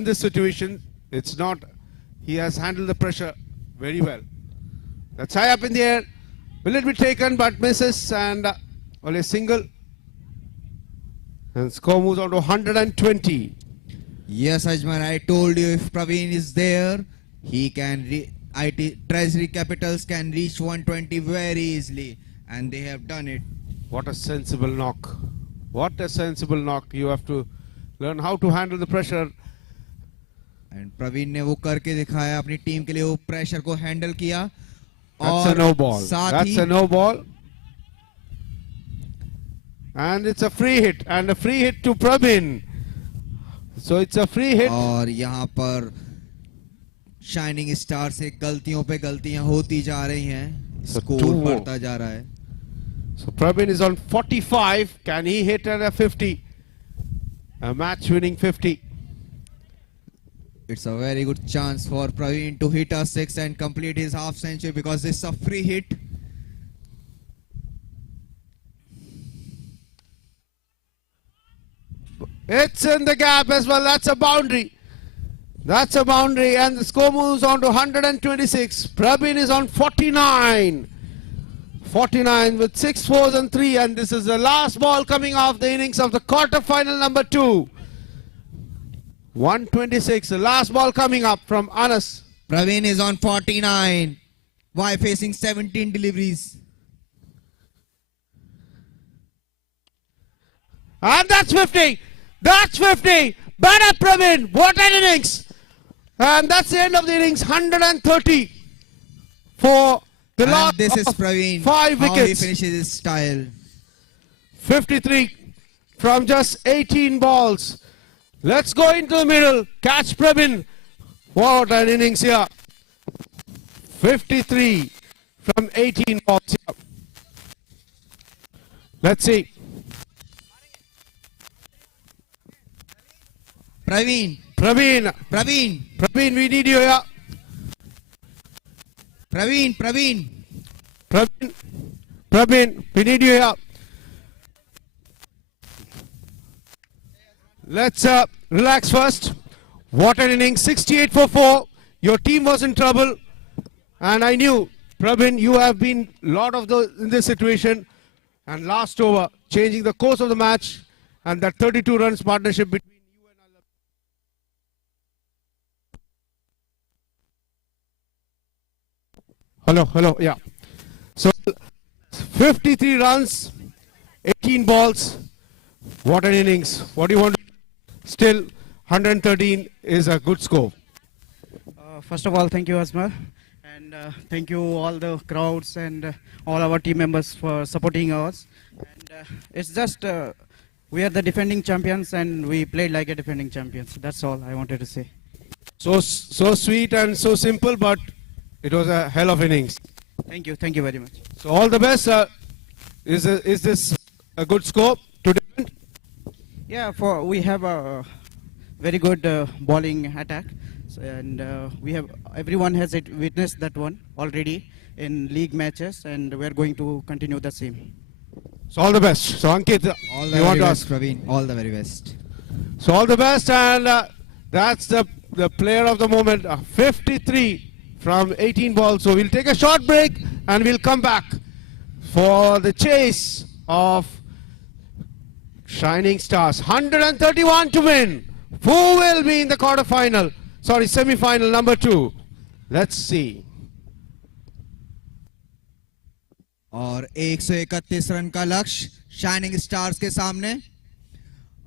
this situation. It's not, he has handled the pressure very well. That's high up in the air. Will it be taken, but misses, and only a single. And score moves on to 120. Yes, Ajmal, I told you if Praveen is there, he can Treasury Capitals can reach 120 very easily, and they have done it. What a sensible knock. What a sensible knock. You have to learn how to handle the pressure. And Praveen ने वो करके दिखाया, अपनी team के लिए वो pressure को handle किया। That's a no ball. That's a no ball. And it's a free hit, and a free hit to Praveen. So it's a free hit. और यहाँ पर शाइनिंग स्टार से गलतियों पे गलतियां होती जा रही हैं, स्कोर बढ़ता जा रहा है। So Praveen is on 45. Can he hit at a 50? A match-winning 50. It's a very good chance for Praveen to hit a 6 and complete his half century because it's a free hit. It's in the gap as well. That's a boundary. That's a boundary, and the score moves on to 126. Praveen is on 49. 49 with 6 fours and 3, and this is the last ball coming off the innings of the quarterfinal number 2. 126, the last ball coming up from Anas. Praveen is on 49. Why facing 17 deliveries? And that's 50. That's 50. Batter Praveen. What an innings. And that's the end of the innings. 130 for the loss And this is of Praveen. 5 How he wickets. finishes his style. 53 from just 18 balls. Let's go into the middle. Catch Praveen. What an innings here. 53 from 18 balls here. Let's see. Praveen. Praveen. Praveen. Praveen, we need you here. Praveen. Praveen. Praveen. Praveen, we need you here. Let's relax first. What an innings. 68 for 4. Your team was in trouble. And I knew, Praveen, you have been a lot of those in this situation. And last over, changing the course of the match. And that 32 runs partnership between you and hello, yeah. So 53 runs, 18 balls. What an innings. What do you want? Still 113 is a good score. First of all, thank you, Asma, and thank you all the crowds and all our team members for supporting us. And it's just we are the defending champions, and we played like a defending champions. That's all I wanted to say. So sweet and so simple, but it was a hell of innings. Thank you very much. So all the best. Is this a good score to defend? Yeah, we have a very good bowling attack, and everyone has witnessed that one already in league matches, and we're going to continue the same. So all the best. So Ankit, All the you want very to best, ask? Praveen. All the very best. So all the best, and that's the player of the moment. 53 from 18 balls. So we'll take a short break and we'll come back for the chase of Shining Stars. 131 to win. Who will be in the quarterfinal? Sorry, semi-final number 2. Let's see. और 131 run का लक्ष्य shining stars के सामने,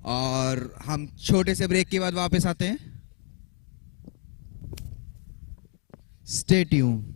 और हम छोटे से break के बाद वापस आते हैं. Stay tune.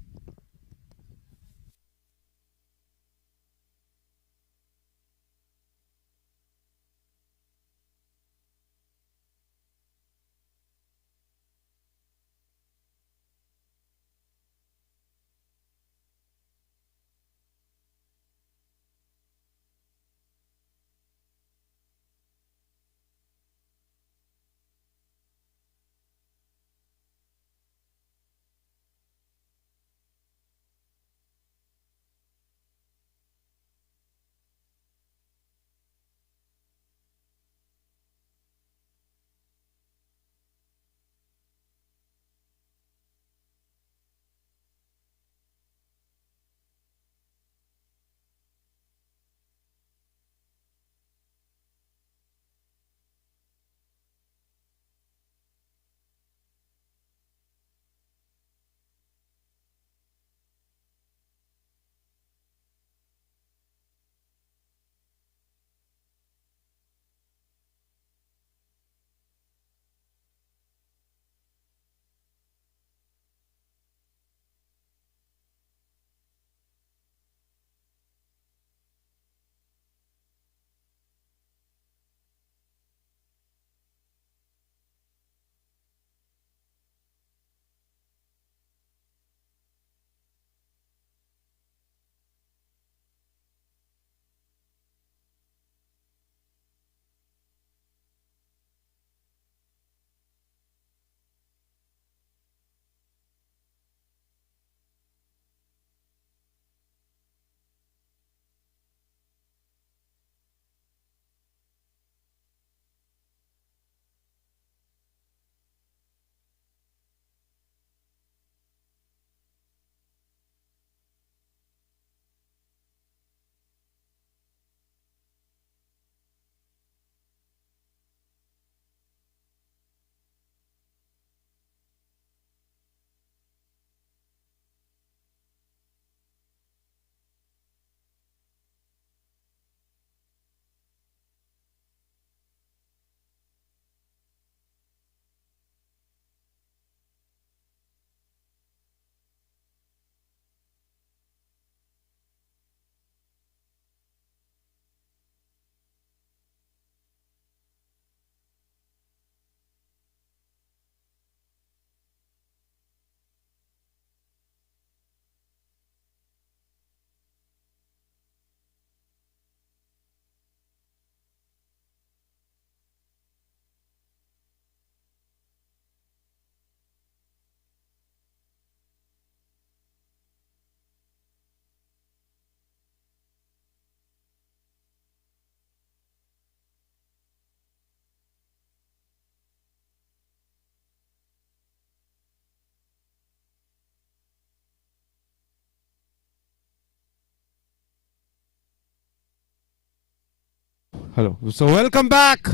Hello. So welcome back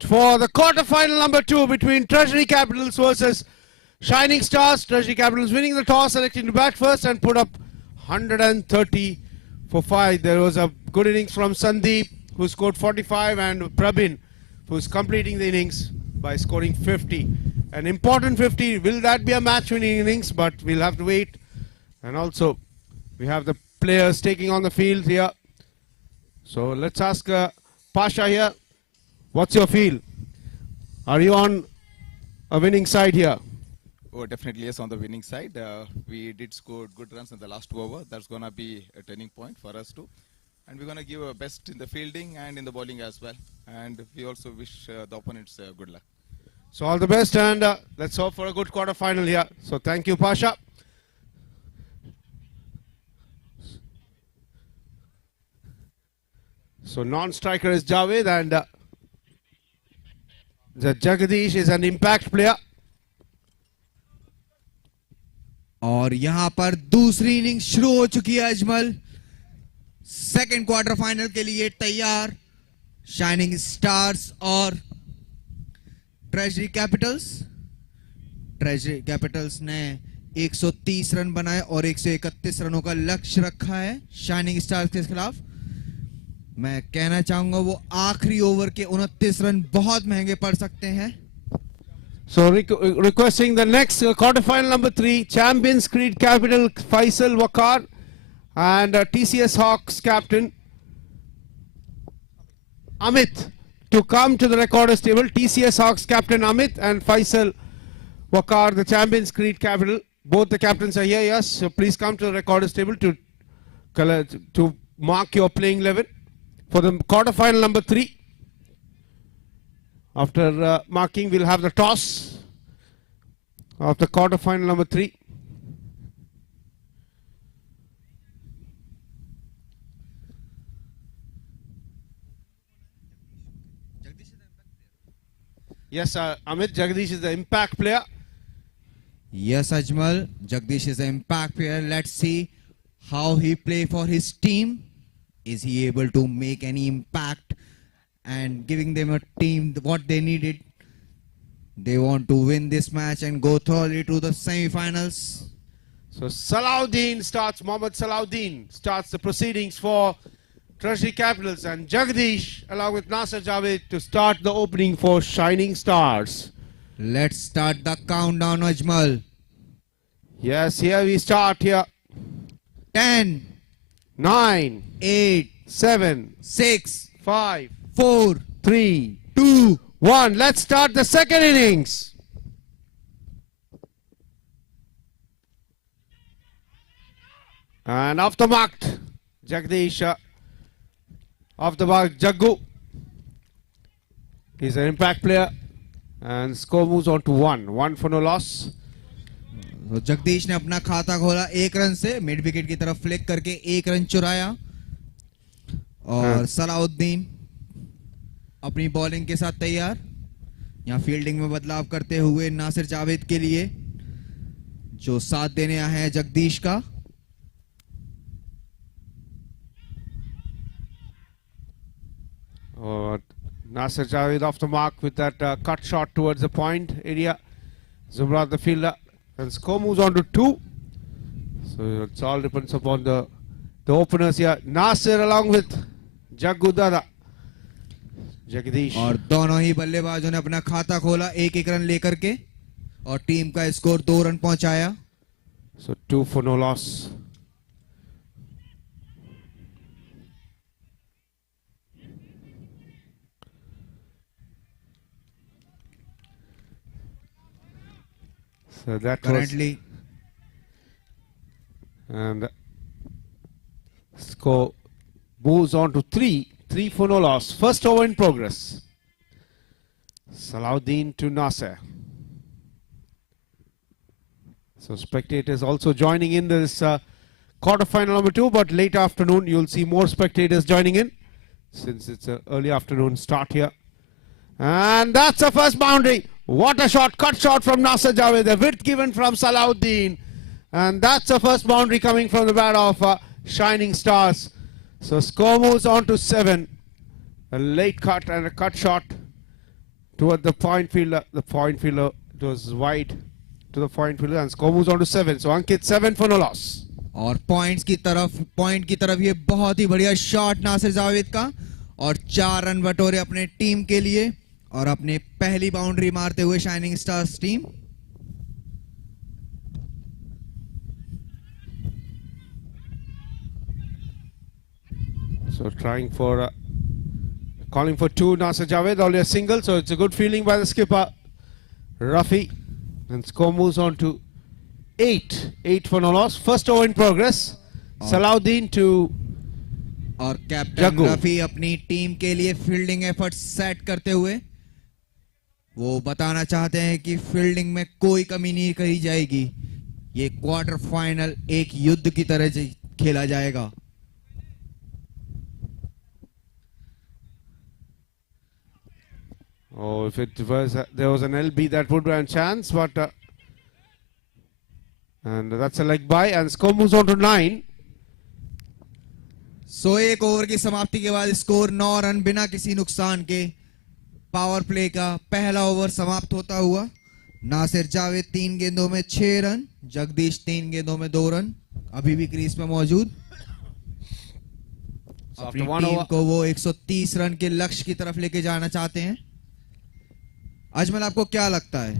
for the quarterfinal number 2 between Treasury Capitals versus Shining Stars. Treasury Capitals winning the toss, selecting to bat first and put up 130 for 5. There was a good innings from Sandeep, who scored 45, and Prabin, who's completing the innings by scoring 50. An important 50. Will that be a match-winning innings? But we'll have to wait. And also, we have the players taking on the field here. So let's ask Pasha here, what's your feel? Are you on a winning side here? Oh, definitely yes, on the winning side. We did score good runs in the last over. That's going to be a turning point for us too. And we're going to give our best in the fielding and in the bowling as well. And we also wish the opponents good luck. So all the best, and let's hope for a good quarter-final here. So thank you, Pasha. So non-striker is Javed, and the Jagadish is an impact player. और यहाँ पर दूसरी inning शुरू हो चुकी है Ajmal. Second quarter final के लिए तैयार शाइनिंग स्टार्स और ट्रेजरी कैपिटल्स. ट्रेजरी कैपिटल्स ने 130 रन बनाए और 131 रनों का लक्ष्य रखा है शाइनिंग स्टार्स के खिलाफ. मैं कहना चाहूंगा वो आखिरी ओवर के 29 रन बहुत महंगे पड़ सकते हैं. So requesting the next quarterfinal number 3, Champions Creed Capital Faisal Wakar and TCS Hawks captain Amit to come to the recorders table. TCS Hawks captain Amit and Faisal Wakar, the Champions Creed Capital. Both the captains are here, yes. So please come to the recorders table to mark your playing 11 for the quarterfinal number 3. After marking, we'll have the toss of the quarterfinal number 3. Yes, Amit, Jagdish is the impact player. Yes, Ajmal, Jagdish is an impact player. Let's see how he play for his team. Is he able to make any impact and giving them a team what they needed? They want to win this match and go thoroughly to the semi-finals. So Salahuddin starts, Mohammad Salahuddin starts the proceedings for Treasury Capitals, and Jagdish along with Nasser Javed to start the opening for Shining Stars. Let's start the countdown, Ajmal. Yes, here we start here. 10, 9, 8, 7, 6, 5, 4, 3, 2, 1. Let's start the second innings. And off the mark, Jagdish. Off the mark, Jaggu. He's an impact player. And score moves on to 1. 1 for no loss. तो जगदीश ने अपना खाता खोला 1 run से, mid wicket की तरफ flick करके 1 run चुराया. और सलाउद्दीन अपनी बॉलिंग के साथ तैयार. यहाँ फील्डिंग में बदलाव करते हुए नासिर जावेद के लिए जो साथ देने आए हैं जगदीश का. Nasser Javed off the mark with that cut shot towards the point area. Zumrad the fielder, and score moves on to 2. So it all depends upon the openers here. Nasser along with Jaggu Dada. Jagdish. और दोनों ही बल्लेबाजों ने अपना खाता खोला 1-1 run लेकर के और टीम का स्कोर 2 रन पहुंचाया. So 2 for no loss. So that Currently, and score moves on to 3 for no loss. First over in progress. Salahuddin to Nasser. So spectators also joining in this quarterfinal number 2, but late afternoon you'll see more spectators joining in since it's an early afternoon start here. And that's the first boundary. What a shot, cut shot from Nasser Javed, the width given from Salahuddin. And that's the first boundary coming from the bat of Shining Stars. So score moves on to 7. A late cut and a cut shot toward the point fielder. The point fielder, it was wide to the point fielder, and score moves on to 7. So Ankit, 7 for no loss. और point की तरफ ये बहुत ही बढ़िया shot Nasir Javed का, और 4 run बटोरे अपने टीम के लिए, और अपने पहली बाउंड्री मारते हुए shining stars team. So trying for calling for 2, Nasir Javed, only a single, so it's a good feeling by the skipper Rafi, and score moves on to 8 for no loss. First over in progress. Salahuddin to और captain Jaggu. Rafi अपनी team के लिए fielding effort set करते हुए वो बताना चाहते हैं कि फील्डिंग में कोई कमी नहीं करी जाएगी। ये क्वार्टर फाइनल एक युद्ध की तरह खेला जाएगा। Oh, if it was there was an LB, that would be a chance, but and that's a leg by, and score moves on to 9. सो एक ओवर की समाप्ति के बाद स्कोर 9 रन बिना किसी नुकसान के। पावर प्ले का पहला ओवर समाप्त होता हुआ। नासिर जावेद 3 गेंदों में 6 रन, जगदीश 3 गेंदों में 2 रन, अभी भी क्रीज में मौजूद। अपनी टीम को वो 130 रन के लक्ष्य की तरफ लेके जाना चाहते हैं। अजमल, आपको क्या लगता है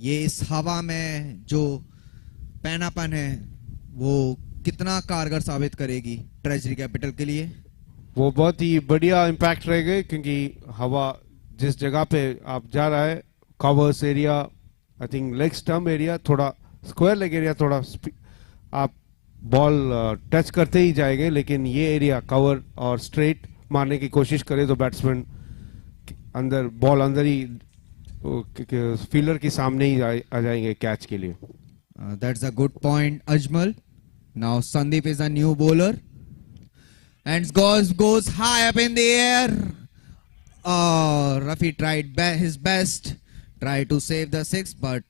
ये इस हवा में जो पैनापन है वो कितना कारगर साबित करेगी ट्रेजरी कैपिटल के लिए? वो बहुत ही बढ़िया इम्पैक्ट रहेगा, क्योंकि हवा जिस जगह पे आप जा रहा है, covers area, I think leg stump area, थोड़ा स्क्वायर लेग एरिया, थोड़ा आप बॉल टच करते ही जाएंगे, लेकिन ये एरिया कवर और स्ट्रेट मारने की कोशिश करे तो बैट्समैन अंदर, बॉल अंदर ही फील्डर के सामने ही आ जाएंगे कैच के लिए। That's a good point, Ajmal. Now Sandeep is a new bowler and goes high up in the air. Rafi tried his best, tried to save the 6, but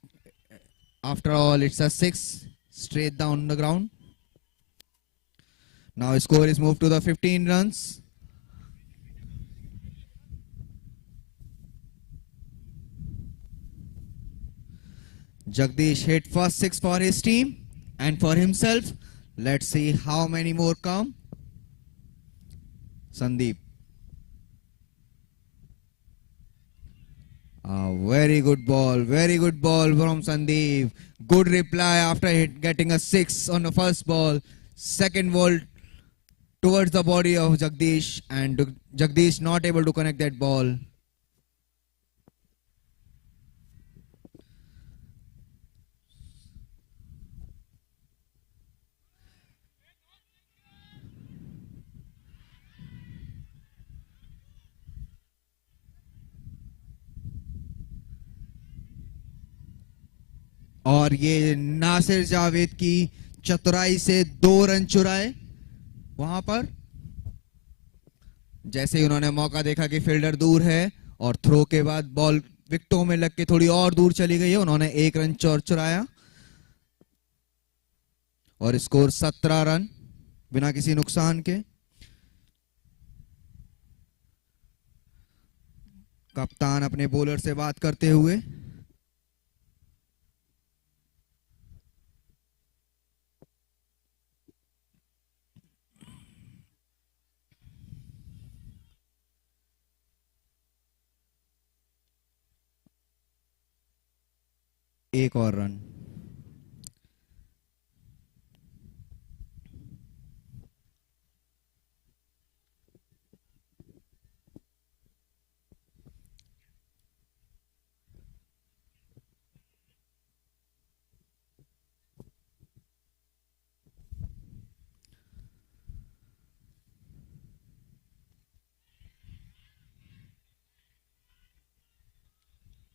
after all it's a 6 straight down the ground. Now score is moved to the 15 runs. Jagdish hit first 6 for his team and for himself. Let's see how many more come. Sandeep. Very good ball from Sandeep. Good reply after getting a 6 on the first ball. Second ball towards the body of Jagdish, and Jagdish not able to connect that ball. और ये नासिर जावेद की चतुराई से 2 run चुराए वहां पर। जैसे ही उन्होंने मौका देखा कि फील्डर दूर है और थ्रो के बाद बॉल विकेटों में लग के थोड़ी और दूर चली गई है, उन्होंने 1 रन चुराया और स्कोर 17 रन बिना किसी नुकसान के। कप्तान अपने बॉलर से बात करते हुए। एक और run.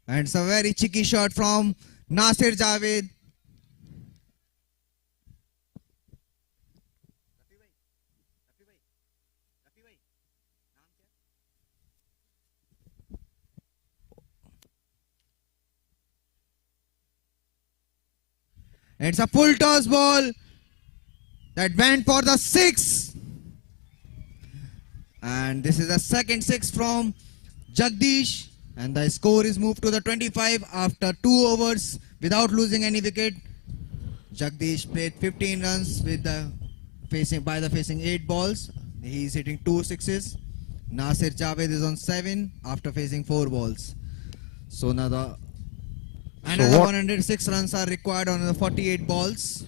And it's a very cheeky shot from Nasir Javed. It's a full toss ball that went for the 6. And this is the second six from Jagdish. And the score is moved to the 25 after 2 overs without losing any wicket. Jagdish played 15 runs with the facing 8 balls. He is hitting 2 sixes. Nasir Javed is on 7 after facing 4 balls. So now another 106 runs are required on the 48 balls.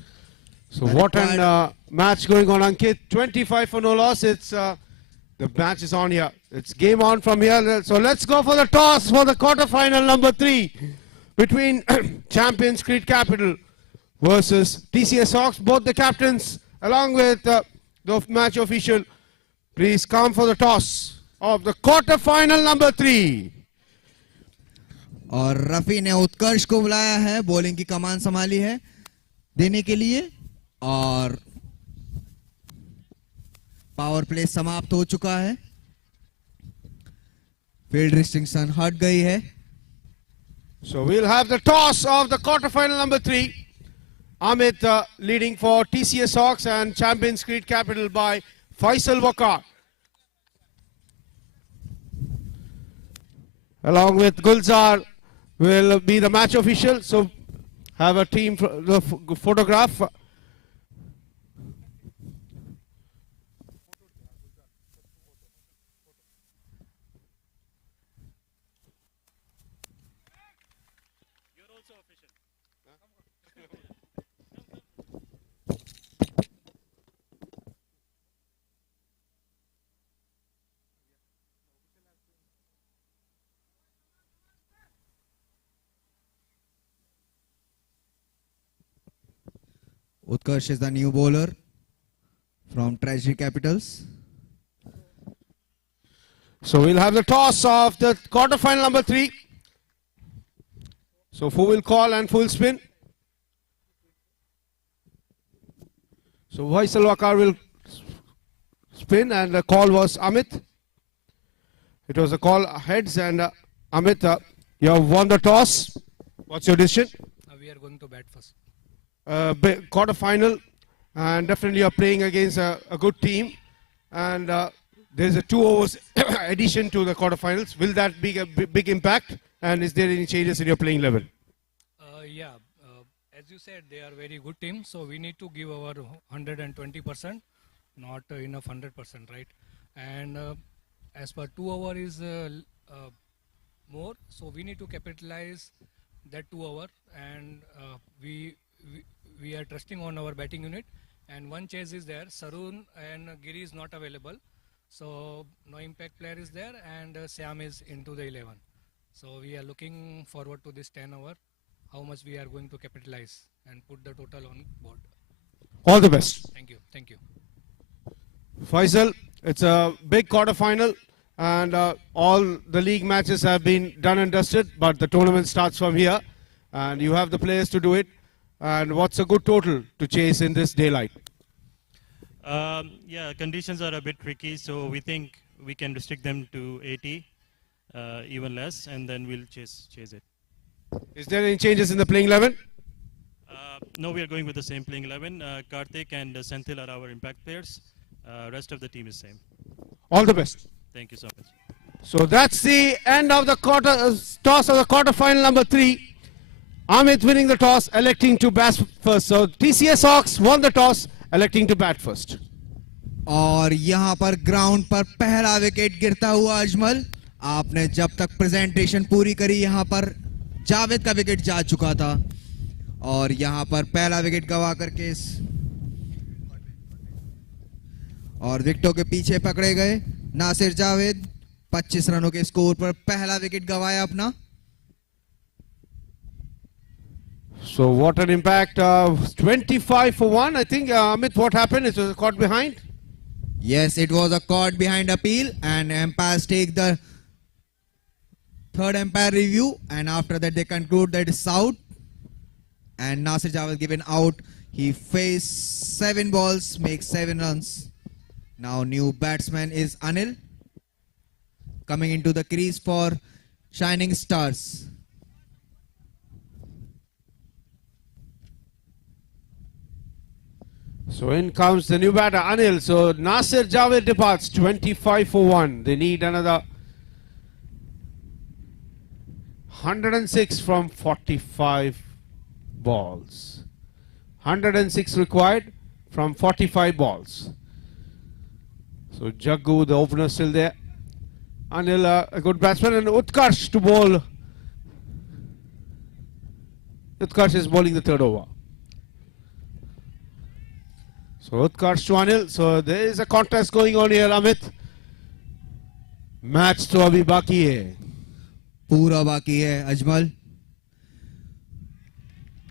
So what an match going on, Ankit. 25 for no loss. It's the match is on here. It's game on from here. So let's go for the toss for the quarterfinal number 3 between Champions Cricket Capital versus TCS Hawks. Both the captains along with the match official, please come for the toss of the quarterfinal number 3. और रफी ने उत्कर्ष को बुलाया है, bowling की कमान संभाली है देने के लिए और पावर प्ले समाप्त हो चुका है. फील्ड रिस्ट्रिक्शन हट गई है. So we'll have the toss of the quarterfinal number 3. Amit leading for TCS Hawks and Champions Cricket Capital by Faisal Wakar. Along with Gulzar will be the match official. So have a team photograph. Utkarsh is the new bowler from Treasury Capitals. So we'll have the toss of the quarterfinal number 3. So who will call and full spin? So Faisal Wakar will spin and the call was Amit. It was a call heads and Amit, you have won the toss. What's your decision? We are going to bat first. Quarterfinal, and definitely you're playing against a good team, and there's a 2 overs addition to the quarterfinals. Will that be a big impact, and is there any changes in your playing level? As you said, they are very good team, so we need to give our 120%, not enough 100%, right? And as per 2 hour is more, so we need to capitalize that 2 hour, and we are trusting on our batting unit, and one chase is there. Sarun and Giri is not available, so no impact player is there, and Syam is into the 11. So we are looking forward to this 10 hour, how much we are going to capitalize and put the total on board. All the best. Thank you. Thank you. Faisal, it's a big quarterfinal, and all the league matches have been done and dusted, but the tournament starts from here, and you have the players to do it. And what's a good total to chase in this daylight? Yeah, conditions are a bit tricky, so we think we can restrict them to 80, even less, and then we'll chase it. Is there any changes in the playing 11? No, we are going with the same playing 11. Karthik and Senthil are our impact players. Rest of the team is same. All the best. Thank you so much. So that's the end of the toss of the quarterfinal number 3. Amit winning the toss, electing to bat first. So TCS Hawks won the toss, electing to bat first. और यहाँ पर ground पर पहला wicket गिरता हुआ अजमल, आपने जब तक प्रेजेंटेशन पूरी करी यहाँ पर जावेद का विकेट जा चुका था और यहाँ पर पहला विकेट गवा करके और विकेटों के पीछे पकड़े गए नासिर जावेद 25 रनों के स्कोर पर पहला विकेट गवाया अपना. So what an impact, 25 for 1. I think, Amit, what happened? It was a caught behind? Yes, it was a caught behind appeal, and umpires take the third umpire review, and after that they conclude that it's out, and Nasir Javed given out. He faced 7 balls, makes 7 runs. Now new batsman is Anil coming into the crease for Shining Stars. So in comes the new batter, Anil. So Nasir Javed departs, 25 for 1. They need another 106 from 45 balls. 106 required from 45 balls. So Jaggu, the opener, still there. Anil, a good batsman, and Utkarsh to bowl. Utkarsh is bowling the third over. So Utkarsh to Anil. So there is a contest going on here, Amit. Match to abhi baki hai. पूरा बाकी है अजमल,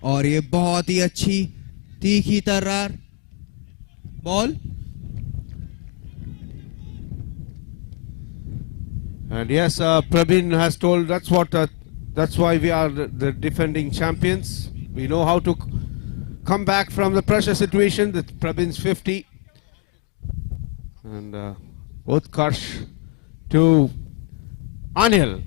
और ये बहुत ही अच्छी तीखी तर्रार ball. And yes, Praveen has told that's why we are the defending champions. We know how to come back from the pressure situation. That Praveen's 50. And Utkarsh to Anil.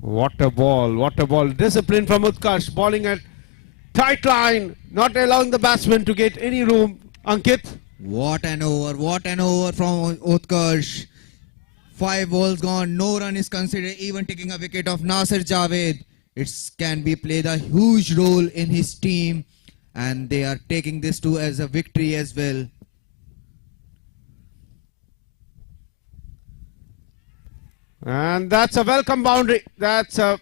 What a ball, what a ball. Discipline from Utkarsh, bowling at tight line, not allowing the batsman to get any room. Ankit. What an over from Utkarsh. 5 balls gone, no run is considered, even taking a wicket of Nasir Javed. It can be played a huge role in his team, and they are taking this too as a victory as well. And that's a welcome boundary. That's a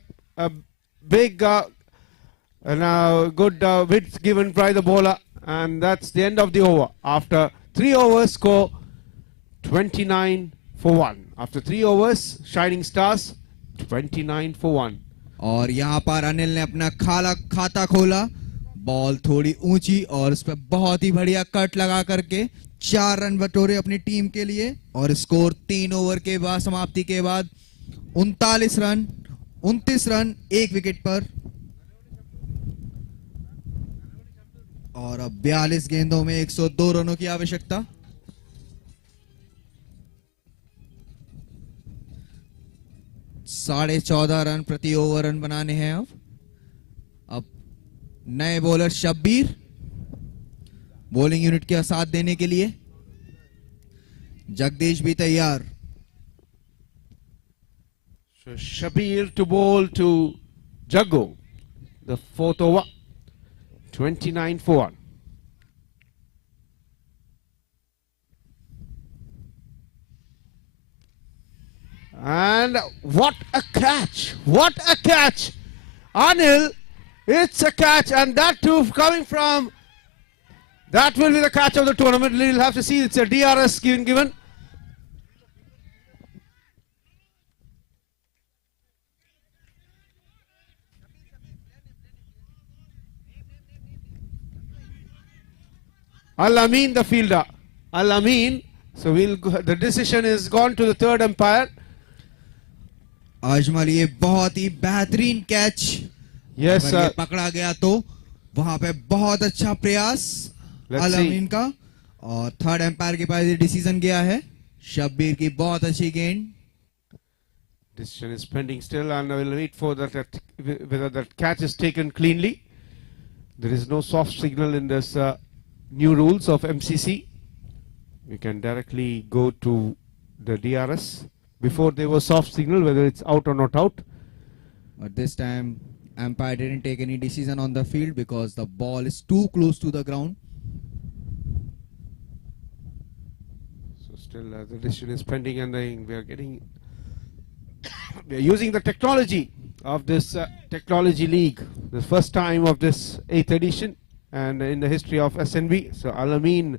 big and a good width given by the bowler. And that's the end of the over. After 3 overs, score 29 for 1. After 3 overs, Shining Stars 29 for 1. और यहाँ पर अनिल ने अपना खाता खोला, ball थोड़ी ऊंची और उस पर बहुत ही बढ़िया कट लगा करके 4 रन बटोरे अपनी टीम के लिए, और स्कोर 3 ओवर के बाद समाप्ति के बाद 39 रन 29 रन 1 विकेट पर, और अब 42 गेंदों में 102 रनों की आवश्यकता. साढ़े 14 रन प्रति ओवर रन बनाने हैं अब नए बॉलर शब्बीर बॉलिंग यूनिट का साथ देने के लिए. जगदीश भी तैयार. So Shabir to bowl to Jaggu. The 4th over. 29 for 1. And what a catch! What a catch! Anil, it's a catch, and that too coming from. That will be the catch of the tournament. We'll have to see. It's a DRS given. Al-Amin, the fielder. Al-Amin. So the decision is gone to the third umpire. Ajmal, ये बहुत ही बेहतरीन catch. Yes, अगर ये पकड़ा गया तो वहां पे बहुत अच्छा प्रयास अल-अमीन का, और थर्ड एम्पायर के पास ये डिसीजन गया है. शब्बीर की बहुत अच्छी गेंद. Decision is pending still, and I will wait for that whether that catch is taken cleanly. There is no soft signal in this new rules of MCC. We can directly go to the DRS. Before there was soft signal, whether it's out or not out. But this time, umpire didn't take any decision on the field because the ball is too close to the ground. So still the decision is pending, and we are getting, we are using the technology of this technology league. The first time of this 8th edition, and in the history of SNB. So Al-Amin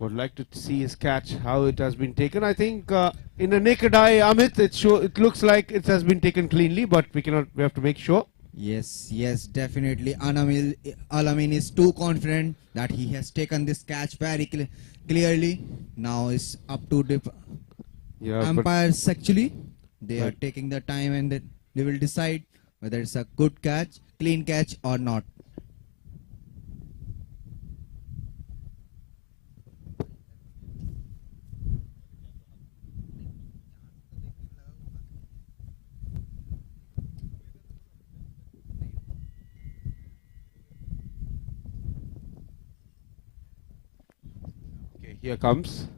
would like to see his catch, how it has been taken. I think in a naked eye, Amit, it looks like it has been taken cleanly, but we have to make sure. Yes, definitely. Al-Amin is too confident that he has taken this catch very clearly. Now it's up to the umpires actually. They are taking the time, and they will decide whether it's a good catch, clean catch or not. Here comes.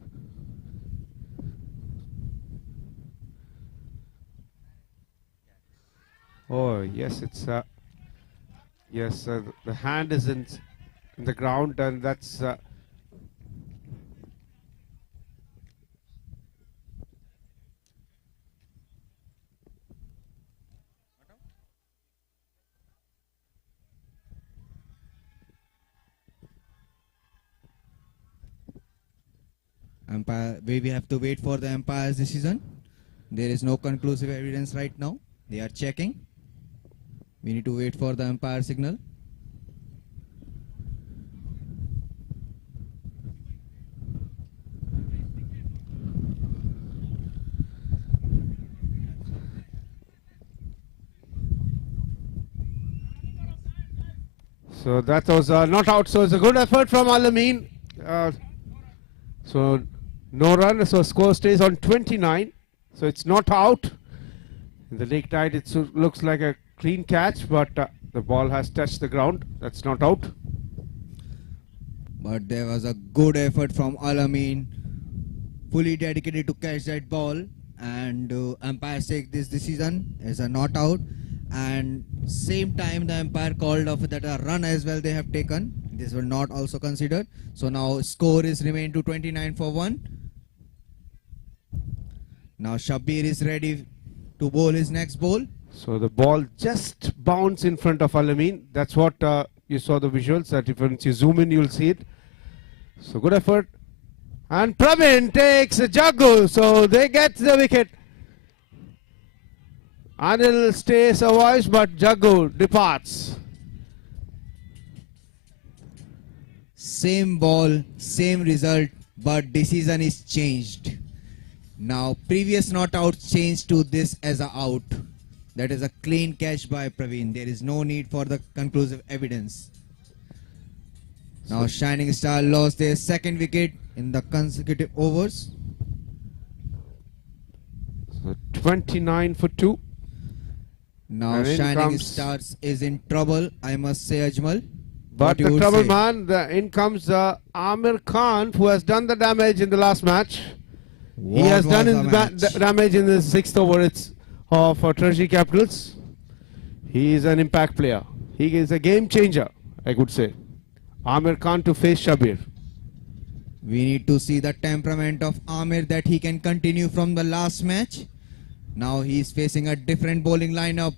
Oh, yes, it's yes, the hand is in the ground, and that's Umpire, we have to wait for the umpire's decision. There is no conclusive evidence right now. They are checking. We need to wait for the umpire signal. so that was not out. So it's a good effort from Al-Amin. So no run. So score stays on 29. So it's not out. In the leg tide, it looks like a clean catch, but the ball has touched the ground. That's not out. But there was a good effort from Al-Amin, fully dedicated to catch that ball, and umpire take this decision as a not out. And same time the umpire called off that a run as well they have taken. This will not also considered. So now score is remained to 29 for 1. Now Shabir is ready to bowl his next ball. So the ball just bounced in front of Al-Amin. That's what you saw the visuals. That if you zoom in, you'll see it. So good effort. And Praveen takes a juggle. So they get the wicket. Anil stays survives, but Jaggu departs. Same ball, same result, but decision is changed. Now previous not out changed to this as a out. That is a clean catch by Praveen. There is no need for the conclusive evidence. Now Shining Star lost their second wicket in the consecutive overs. So 29 for 2. Now And in Shining comes- Stars is in trouble, I must say, Ajmal. But What you the would trouble say? man, in comes Amir Khan, who has done the damage in the last match. He What has was done the his match? damage in the 6th over of Treasury Capitals. He is an impact player. He is a game changer, I could say. Amir Khan to face Shabir. We need to see the temperament of Amir that he can continue from the last match. Now he is facing a different bowling lineup.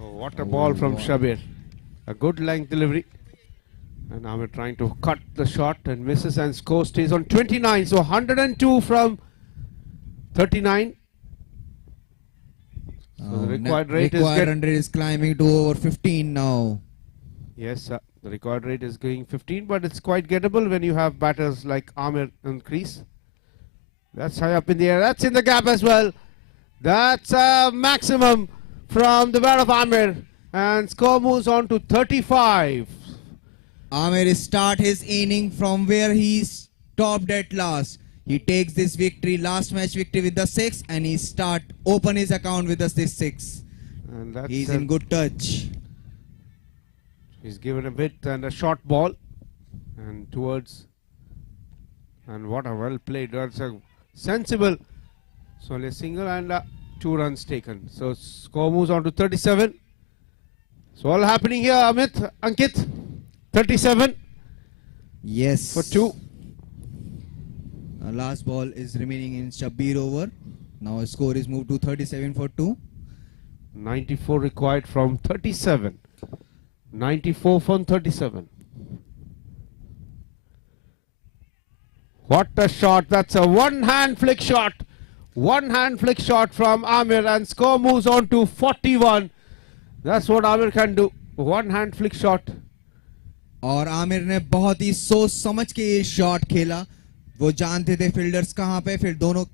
Oh, what a ball from wow. Shabir. A good length delivery. And Amir trying to cut the shot and misses, and score stays on 29. So 102 from 39. So the required rate required is run rate is climbing to over 15 now. Yes, the required rate is going 15, but it's quite gettable when you have batters like Amir and crease. That's high up in the air. That's in the gap as well. That's a maximum from the bat of Amir, and score moves on to 35. Amir start his inning from where he stopped at last. He takes this victory, last match victory with the 6, and he open his account with the 6. And that's He's in good touch. He's given a bit and a short ball, and towards, and what a well played. That's a sensible. So only a single and 2 runs taken. So score moves on to 37. So all happening here, Amit, Ankit. 37 Yes. for 2. Last ball is remaining in Shabir over. Now score is moved to 37 for 2. 94 required from 37. 94 from 37. What a shot. That's a one-hand flick shot. One-hand flick shot from Amir, and score moves on to 41. That's what Amir can do. One-hand flick shot. और आमिर ने बहुत ही सोच समझ के ये shot खेला. वो जानते थे फील्डर्स कहां पे, फिर दोनों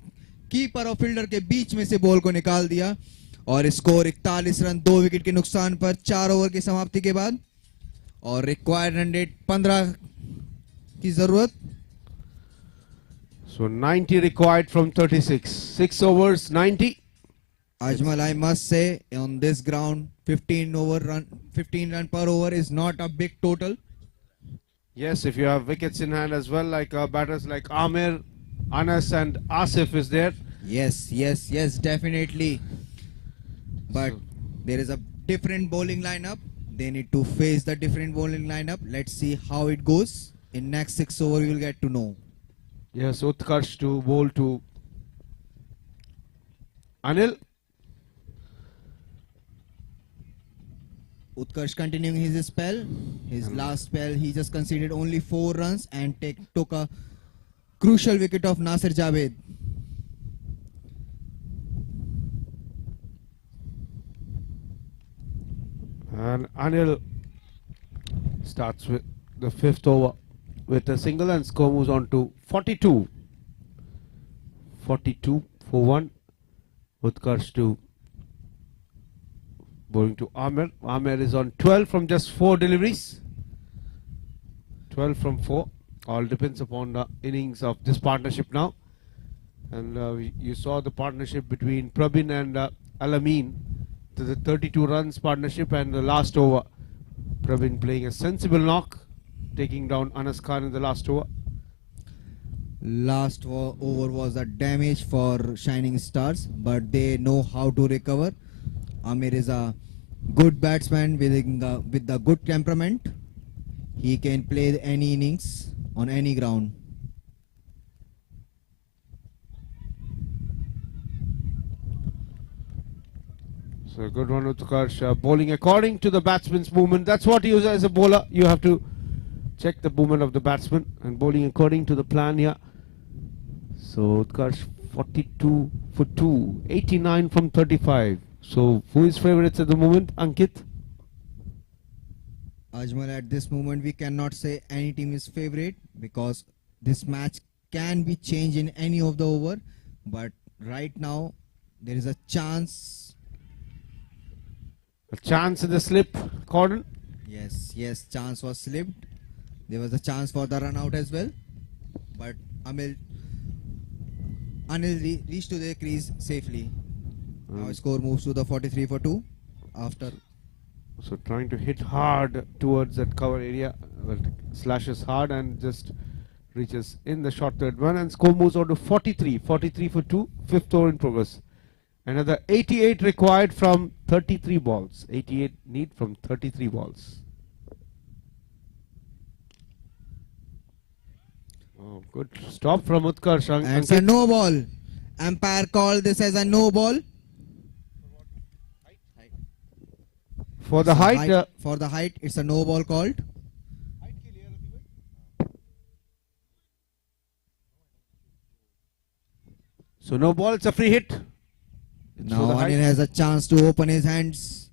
कीपर और फील्डर के बीच में से बॉल को निकाल दिया. और स्कोर 41 रन 2 विकेट के नुकसान पर 4 ओवर की समाप्ति के बाद. और रिक्वायर्ड रन रेट 15 की जरूरत. So 90 required from 36. 6 overs, 90. Ajmal, I must say, on this ground, 15 run per over is not a big total. Yes, if you have wickets in hand as well, like batters like Amir, Anas and Asif is there. Yes, yes, yes, definitely. But So- there is a different bowling lineup. They need to face the different bowling lineup. Let's see how it goes. In next 6 over, you'll get to know. Yes, Utkarsh to bowl to Anil. Utkarsh continuing his spell. His last spell, he just conceded only 4 runs and took a crucial wicket of Nasir Javed. And Anil starts with the 5th over with a single and score moves on to 42. 42 for 1. Utkarsh to bowling to Amir. Amir is on 12 from just 4 deliveries. 12 from 4. All depends upon the innings of this partnership now. And you saw the partnership between Prabin and Alameen. To the 32 runs partnership, and the last over, Prabin playing a sensible knock, taking down Anas Khan in the last over. Last over was a damage for Shining Stars, but they know how to recover. Amir is a good batsman with a good temperament. He can play any innings on any ground. So a good one, Utkarsh, bowling according to the batsman's movement. That's what you as a bowler, you have to check the movement of the batsman and bowling according to the plan here. So Utkarsh 42 for 2, 89 from 35. So who is favourites at the moment, Ankit? Ajmal, at this moment we cannot say any team is favorite because this match can be changed in any of the over, but right now there is a chance. A chance in the slip, Cordon. Yes, yes, chance was slipped. There was a chance for the run out as well, but Anil reached to the crease safely. Now score moves to the 43 for 2 after. So trying to hit hard towards that cover area, but slashes hard and just reaches in the short third one, and score moves on to 43 for 2, 5th over in progress. Another 88 required from 33 balls. 88 need from 33 balls. Oh, good stop from Utkarsh. And it's a no ball. Umpire called this as a no ball. For the height, for the height, it's a no ball called. so no ball, it's a free hit. It's for Now the height. Anil has a chance to open his hands.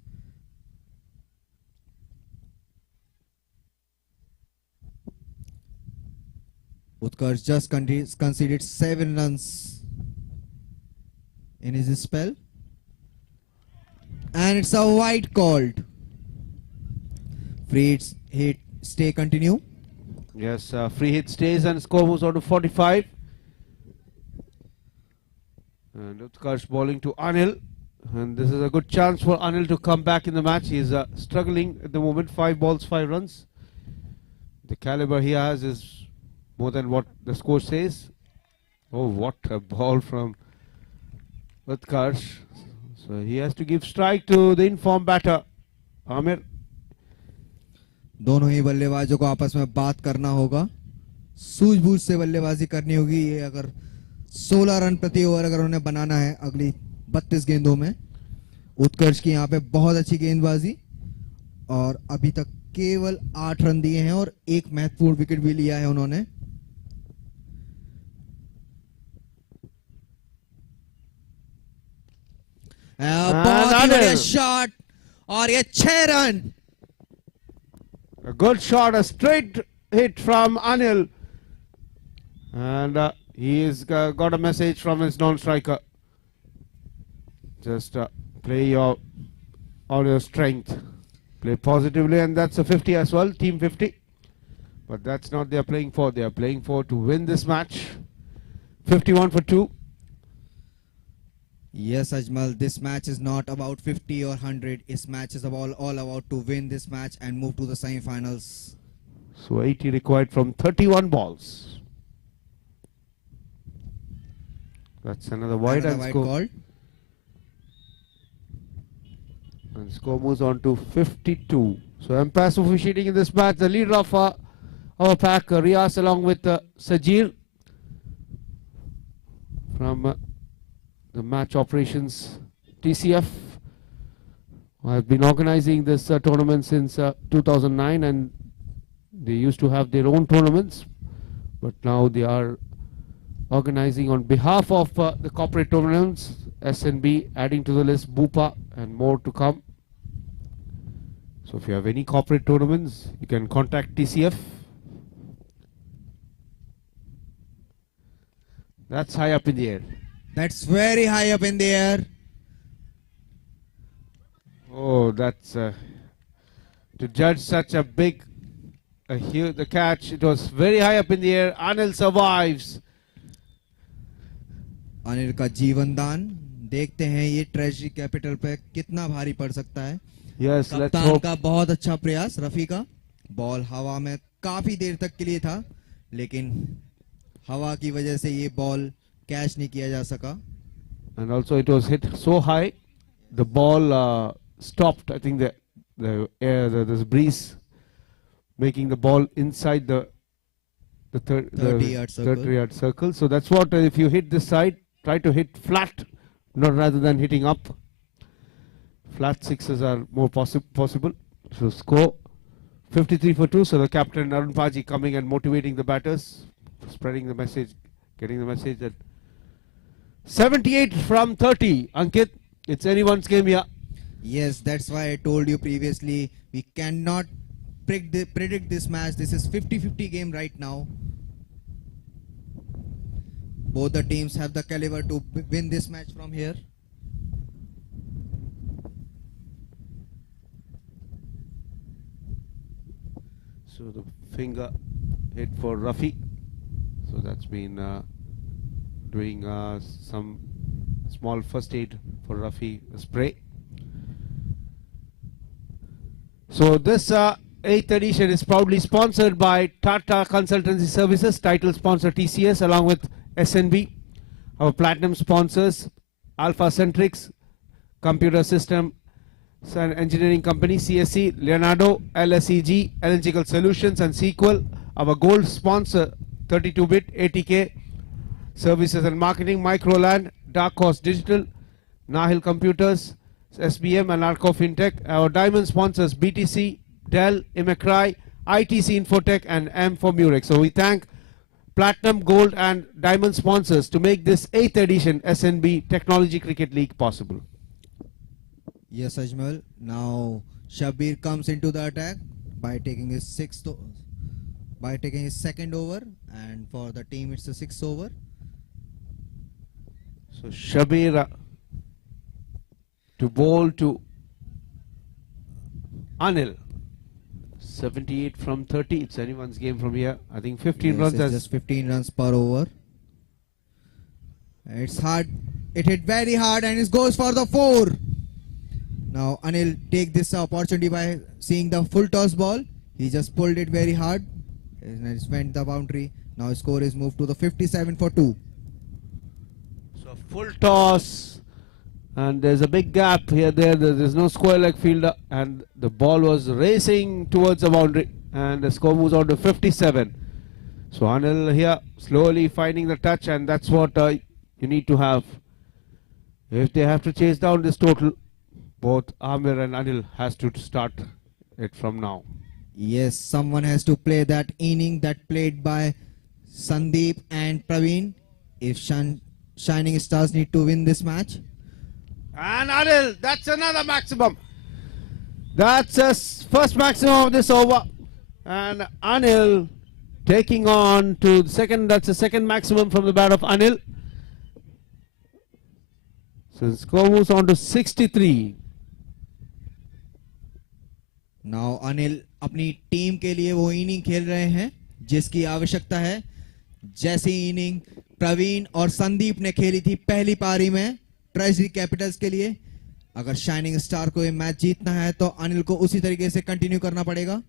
Utkarsh just conceded 7 runs in his spell. And it's a wide called. Free hit, stay, continue. Yes, free hit stays and score moves on to 45. And Utkarsh bowling to Anil. And this is a good chance for Anil to come back in the match. He is struggling at the moment. 5 balls, 5 runs. The caliber he has is more than what the score says. Oh, what a ball from Utkarsh. So he has to give strike to the informed batter, Amir. दोनों ही बल्लेबाजों को आपस में बात करना होगा, सूझबूझ से बल्लेबाजी करनी होगी. ये अगर 16 रन प्रति ओवर अगर उन्हें बनाना है अगली 32 गेंदों में. उत्कर्ष की यहाँ पे बहुत अच्छी गेंदबाजी और अभी तक केवल 8 रन दिए हैं और एक महत्वपूर्ण विकेट भी लिया है उन्होंने. बहुत ही बढ़िया शॉट और ये 6 run. A good shot, a straight hit from Anil. And he's got a message from his non-striker. Just play all your strength. Play positively, and that's a 50 as well, team 50. But that's not they are playing for. They are playing for to win this match. 51 for 2. Yes, Ajmal, this match is not about 50 or 100. This match is all about to win this match and move to the semi-finals. So 80 required from 31 balls. That's another wide, Another and wide score. called. And score moves on to 52. So umpires officiating in this match. The leader of our pack, Riaz, along with Sajir from the match operations TCF. I've been organizing this tournament since 2009, and they used to have their own tournaments, but now they are organizing on behalf of the corporate tournaments. SNB adding to the list, Bupa, and more to come. So if you have any corporate tournaments, you can contact TCF. That's high up in the air. That's very high up in the air. Oh, that's to judge such a big, the catch. It was very high up in the air. Anil survives. Anil का जीवन दान देखते हैं ये treasury capital पे कितना भारी पड़ सकता है. Yes, let's कप्तान hope. का बहुत अच्छा प्रयास रफी का. बॉल हवा में काफी देर तक के लिए था, लेकिन हवा की वजह से ये बॉल कैच नहीं किया जा सका. And also it was hit so high, the ball stopped. I think the air, this breeze, making the ball inside the 30-yard circle. 30-yard circle. So that's what if you hit this side, try to hit flat, not rather than hitting up. Flat sixes are more possible. So score 53 for 2. So the captain Arun Paji coming and motivating the batters, spreading the message, getting the message that 78 from 30. Ankit, it's anyone's game here. Yes, that's why I told you previously, we cannot predict this match. This is 50-50 game right now. Both the teams have the caliber to win this match from here. So the finger hit for Rafi. So that's been doing some small first aid for Rafi spray. So this 8th edition is proudly sponsored by Tata Consultancy Services, title sponsor TCS, along with SNB. Our platinum sponsors, Alpha Centrix, Computer System and Engineering Company, CSC, Leonardo, LSEG, Electrical Solutions, and Sequel. Our gold sponsor, 32-bit, ATK, Services and Marketing, Microland, Dark Horse Digital, Nahil Computers, SBM, and Arco FinTech. Our diamond sponsors, BTC, Dell, Imecry, ITC Infotech, and M for Murex. So we thank Platinum, Gold, and Diamond sponsors to make this 8th edition SNB Technology Cricket League possible. Yes, Ajmal. Now Shabir comes into the attack by taking his second over, and for the team it's a 6th over. So Shabir to bowl to Anil. 78 from 30. It's anyone's game from here. I think 15 Yes, runs. it's As just 15 runs per over. It's hard. It hit very hard and it goes for the 4. Now Anil take this opportunity by seeing the full toss ball. He just pulled it very hard and it went the boundary. Now his score is moved to the 57 for 2. so full toss. And there's a big gap here. There's no square leg fielder, and the ball was racing towards the boundary, and the score moves on to 57. So Anil here slowly finding the touch, and that's what you need to have. If they have to chase down this total, both Amir and Anil has to start it from now. Yes, someone has to play that inning that played by Sandeep and Praveen if Shining Stars need to win this match. And Anil, that's another maximum. That's his first maximum of this over. And Anil taking on to the second, that's the second maximum from the bat of Anil. So the score moves on to 63. Now Anil अपनी team के लिए वो inning खेल रहे हैं जिसकी आवश्यकता है. जैसी इनिंग प्रवीण और संदीप ने खेली थी पहली पारी में ट्रेजरी कैपिटल्स के लिए, अगर शाइनिंग स्टार को ये मैच जीतना है तो अनिल को उसी तरीके से कंटिन्यू करना पड़ेगा.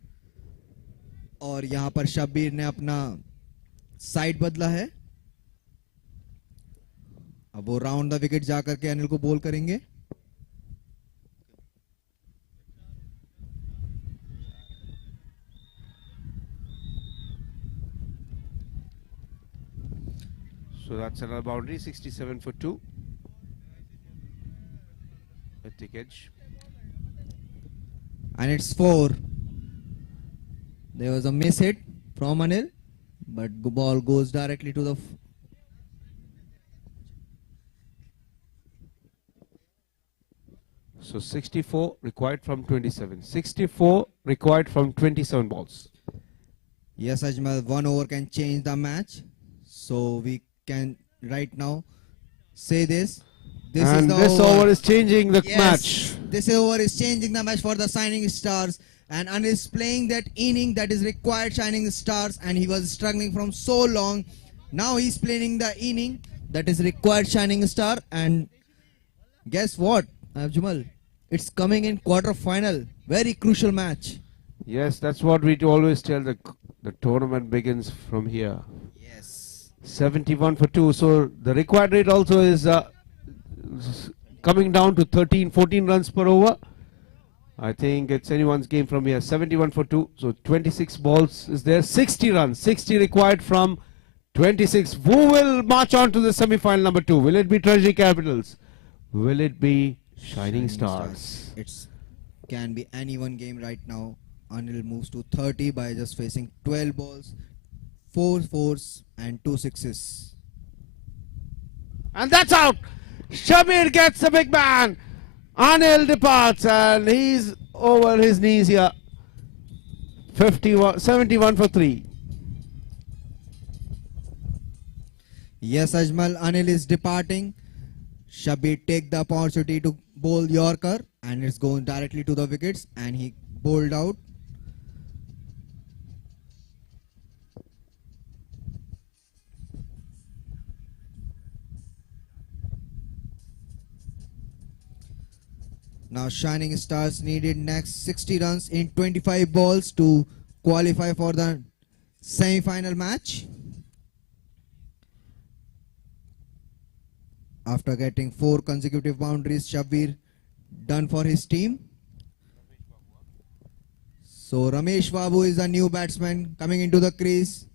और यहाँ पर शब्बीर ने अपना साइड बदला है. अब वो राउंड द विकेट जाकर के अनिल को बॉल करेंगे. So that's another boundary, 67 for 2. A thick edge. And it's 4. There was a miss hit from Anil, but the ball goes directly to the So 64 required from 27. 64 required from 27 balls. Yes, Ajmal, 1 over can change the match. So we can right now say this. And this over is changing the match. This over is changing the match for the Shining Stars. And Anil is playing that inning that is required Shining Stars, and he was struggling from so long. Now he's playing the inning that is required Shining Star. And guess what, Ajmal? It's coming in quarterfinal. Very crucial match. Yes, that's what we always tell. The tournament begins from here. Yes. 71 for 2. So the required rate also is coming down to 13, 14 runs per over. I think it's anyone's game from here. 71 for 2. So 26 balls is there. 60 runs. 60 required from 26. Who will march on to the semi-final number 2? Will it be Treasury Capitals? Will it be Shining Stars? It's can be any one game right now. Anil moves to 30 by just facing 12 balls, 4 fours and 2 sixes. And that's out. Shabir gets the big man. Anil departs and he's over his knees here. 71 for 3. Yes, Ajmal, Anil is departing. Shabir take the opportunity to bowl Yorker, and it's going directly to the wickets, and he bowled out. Now Shining Stars needed next 60 runs in 25 balls to qualify for the semi-final match. After getting 4 consecutive boundaries, Shabir done for his team. So Ramesh Babu is a new batsman coming into the crease.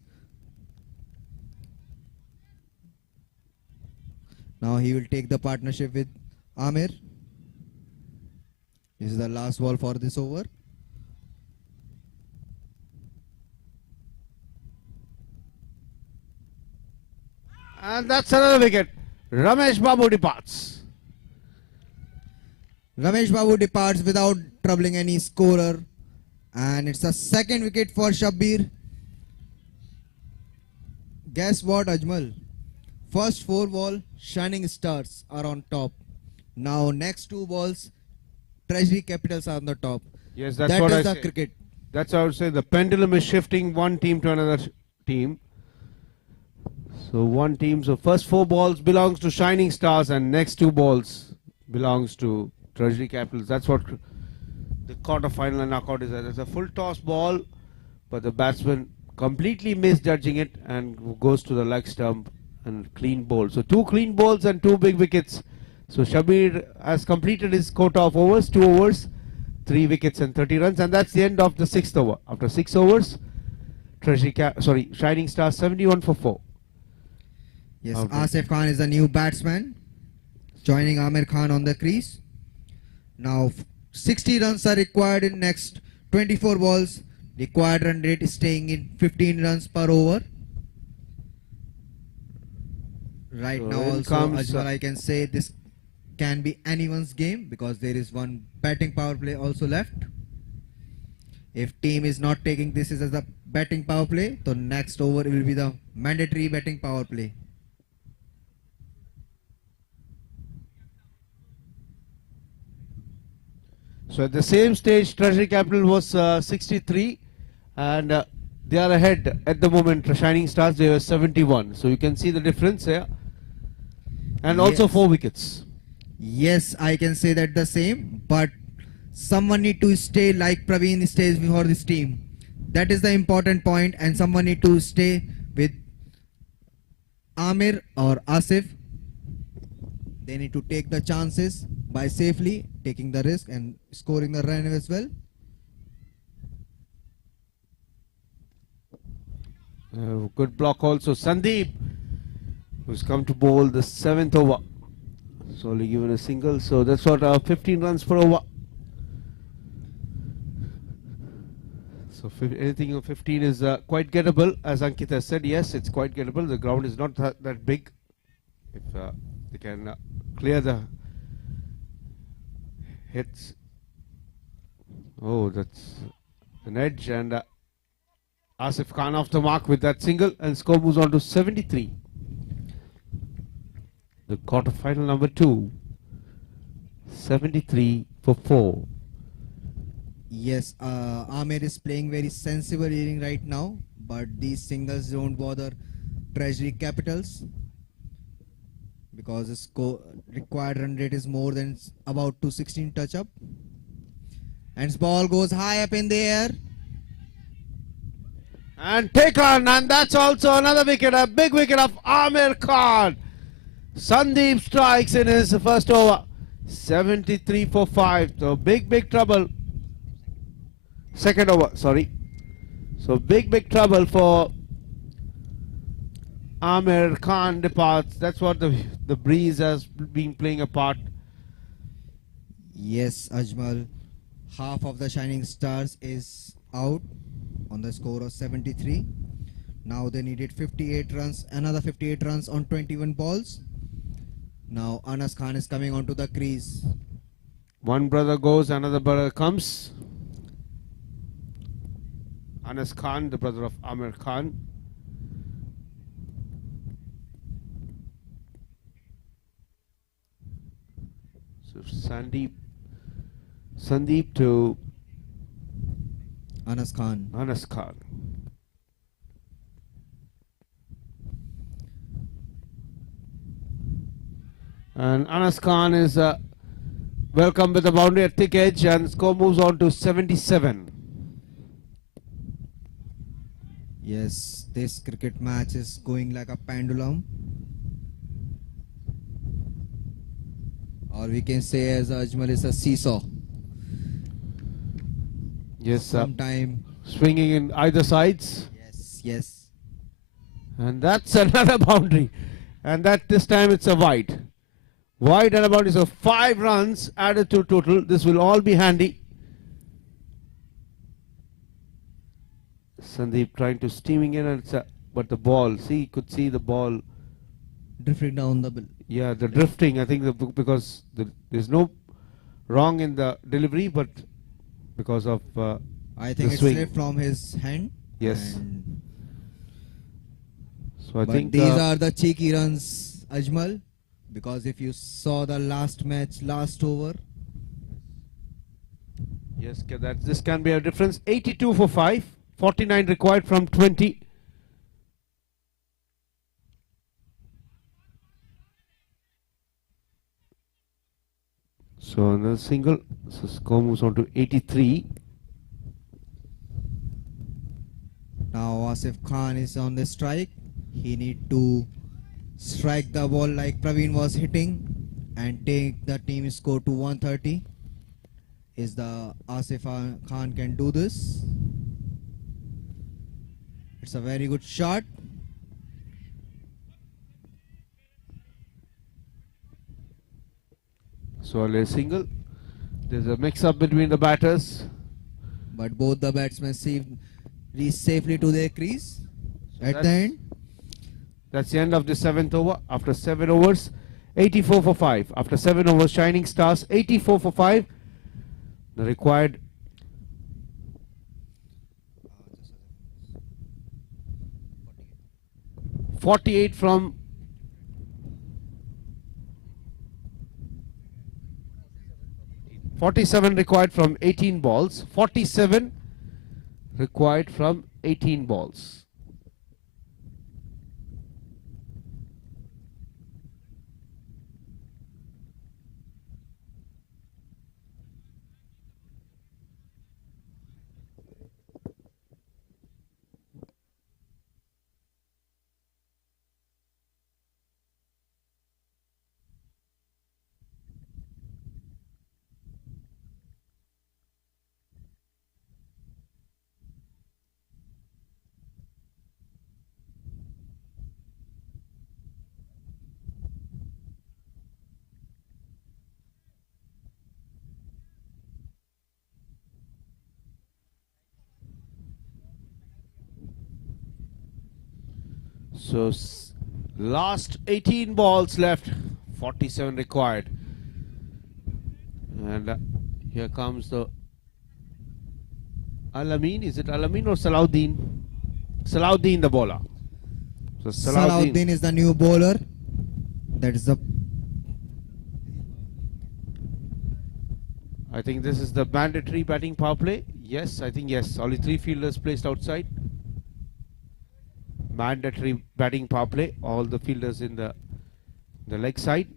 Now he will take the partnership with Amir. This is the last ball for this over. And that's another wicket. Ramesh Babu departs. Ramesh Babu departs without troubling any scorer. And it's a second wicket for Shabir. Guess what, Ajmal? First 4 ball, Shining Stars are on top. Now next 2 balls, Treasury Capitals are on the top. Yes, that's That what is I the say. cricket. That's how I would say. The pendulum is shifting one team to another team. So one team, so first 4 balls belongs to Shining Stars and next 2 balls belongs to Treasury Capitals. That's what the quarter-final and knockout is. It's a full toss ball, but the batsman completely misjudging it and goes to the leg stump and clean bowl. So 2 clean bowls and 2 big wickets. So Shabir has completed his quota of overs, 2 overs, 3 wickets and 30 runs, and that's the end of the 6th over. After 6 overs, Shining Stars 71 for 4. Yes, Okay. Asif Khan is a new batsman, joining Amir Khan on the crease. Now 60 runs are required in next 24 balls. Required run rate is staying in 15 runs per over. Right So now in also, comes, Ajmal, I can say this can be anyone's game because there is one batting power play also left. If team is not taking this as a batting power play, the next over will be the mandatory batting power play. So at the same stage, Treasury Capital was 63 and they are ahead at the moment. Shining Stars, they were 71. So you can see the difference here. And also Yes. 4 wickets. Yes, I can say that the same, but someone need to stay like Praveen stays for this team. That is the important point, and someone need to stay with Amir or Asif. They need to take the chances by safely taking the risk and scoring the run as well. Good block also. Sandeep, who's come to bowl the 7th over. So only given a single. So that's what 15 runs per over. So anything of 15 is quite gettable. As Ankit has said, yes, it's quite gettable. The ground is not that big. If they can clear the hits. Oh, that's an edge, and Asif Khan off the mark with that single, and score moves on to 73. The quarterfinal number 2, 73 for 4. Yes, Amir is playing very sensible inning right now, but these singles don't bother Treasury Capitals because the required run rate is more than about 216 touch up. And his ball goes high up in the air. And taken, and that's also another wicket, a big wicket of Amir Khan. Sandeep strikes in his first over, 73 for 5. So big trouble. Second over, sorry. So big trouble for Amir Khan departs. That's what the breeze has been playing a part. Yes, Ajmal. Half of the Shining Stars is out on the score of 73. Now they needed 58 runs, another 58 runs on 21 balls. Now Anas Khan is coming onto the crease. One brother goes, another brother comes. Anas Khan, the brother of Amir Khan. So Sandeep to Anas Khan. Anas Khan. And Anas Khan is welcome with the boundary at thick edge, and score moves on to 77. Yes, this cricket match is going like a pendulum. Or we can say, as Ajmal, is a seesaw. Yes, sometime swinging in either sides. Yes. And that's another boundary. And that this time it's a wide. Wide and a boundary. So 5 runs added to total. This will all be handy. Sandeep trying to steaming in, and it's but the ball, see, you could see the ball drifting down the bill. Yeah, the drifting, I think because there's no wrong in the delivery, but because of I think the it swing. slipped from his hand. Yes. So I But think these are the cheeky runs, Ajmal, because if you saw the last match, last over. Yes, this can be a difference. 82 for 5, 49 required from 20. So another single, so score moves on to 83. Now Asif Khan is on the strike. He need to strike the ball like Praveen was hitting and take the team score to 130. Is the Asif Khan can do this? It's a very good shot. So a single. There's a mix-up between the batters. But both the batsmen reach safely to their crease So at the end. That's the end of the 7th over. After 7 overs, 84 for 5. After 7 overs, Shining Stars, 84 for 5. The required 48 from 47 required from 18 balls. 47 required from 18 balls. So last 18 balls left, 47 required. And here comes the Alamin. Is it Alamin or Salahuddin? Salahuddin the bowler. So Salahuddin is the new bowler. That is the... I think this is the mandatory batting power play. Yes, I think yes. Only 3 fielders placed outside. Mandatory batting power play. All the fielders in the leg side.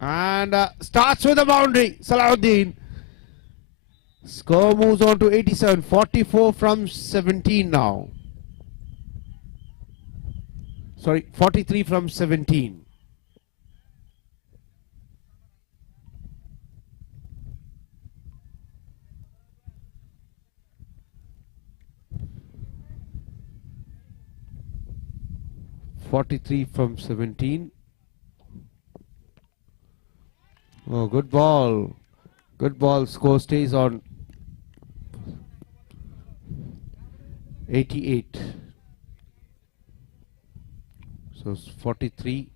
And starts with a boundary. Salahuddin. Score moves on to 87. 44 from 17 now. Sorry, 43 from 17. From 17. Oh, good ball. Good ball. Score stays on 88. So 43.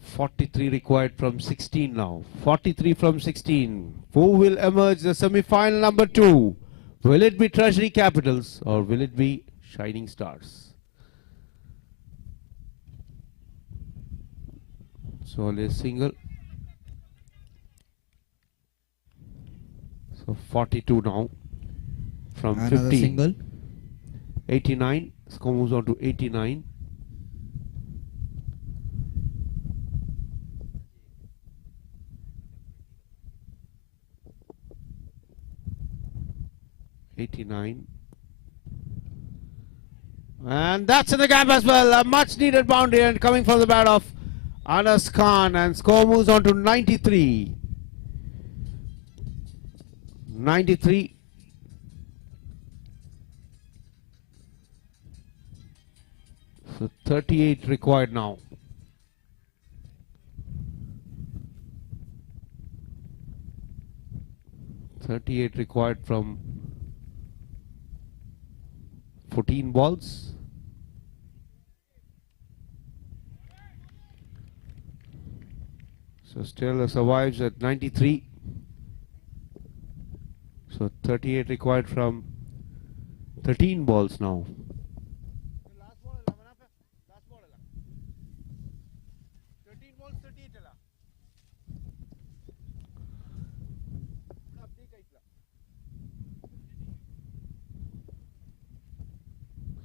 43 required from 16 now. 43 from 16. Who will emerge the semi-final number 2? Will it be Treasury Capitals or will it be Shining Stars? So only a single. So 42 now from Another 15. single. 89. Score moves on to 89. And that's in the gap as well. A much needed boundary and coming from the bat of Anas Khan, and score moves on to 93. 93. So 38 required now. Required from 14 balls. So still survives at 93. So 38 required from 13 balls now.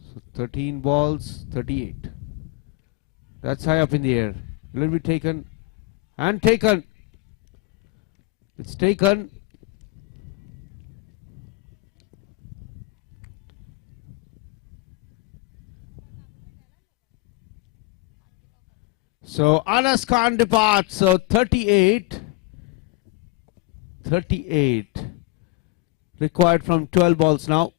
So 13 balls, 38. That's high up in the air. Will be taken and taken. It's taken. So Anas Khan departs. So 38 required from 12 balls now.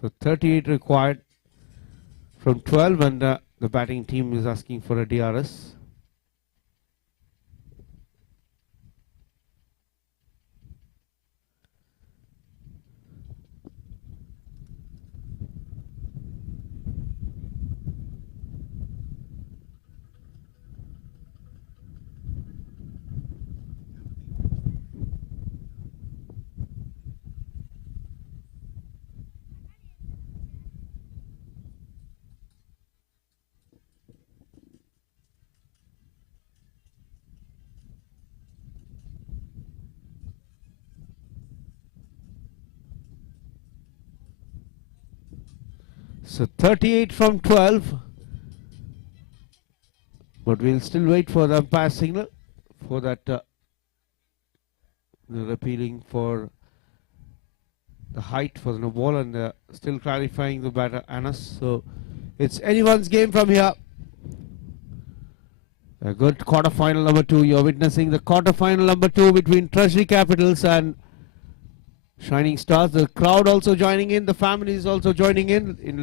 So 38 required from 12, and the batting team is asking for a DRS. So 38 from 12, but we'll still wait for the umpire signal for that. They're appealing for the height for the no ball, and still clarifying the batter Anas. So it's anyone's game from here. A good quarterfinal number 2. You're witnessing the quarterfinal number 2 between Treasury Capitals and Shining Stars. The crowd also joining in. The family is also joining in. It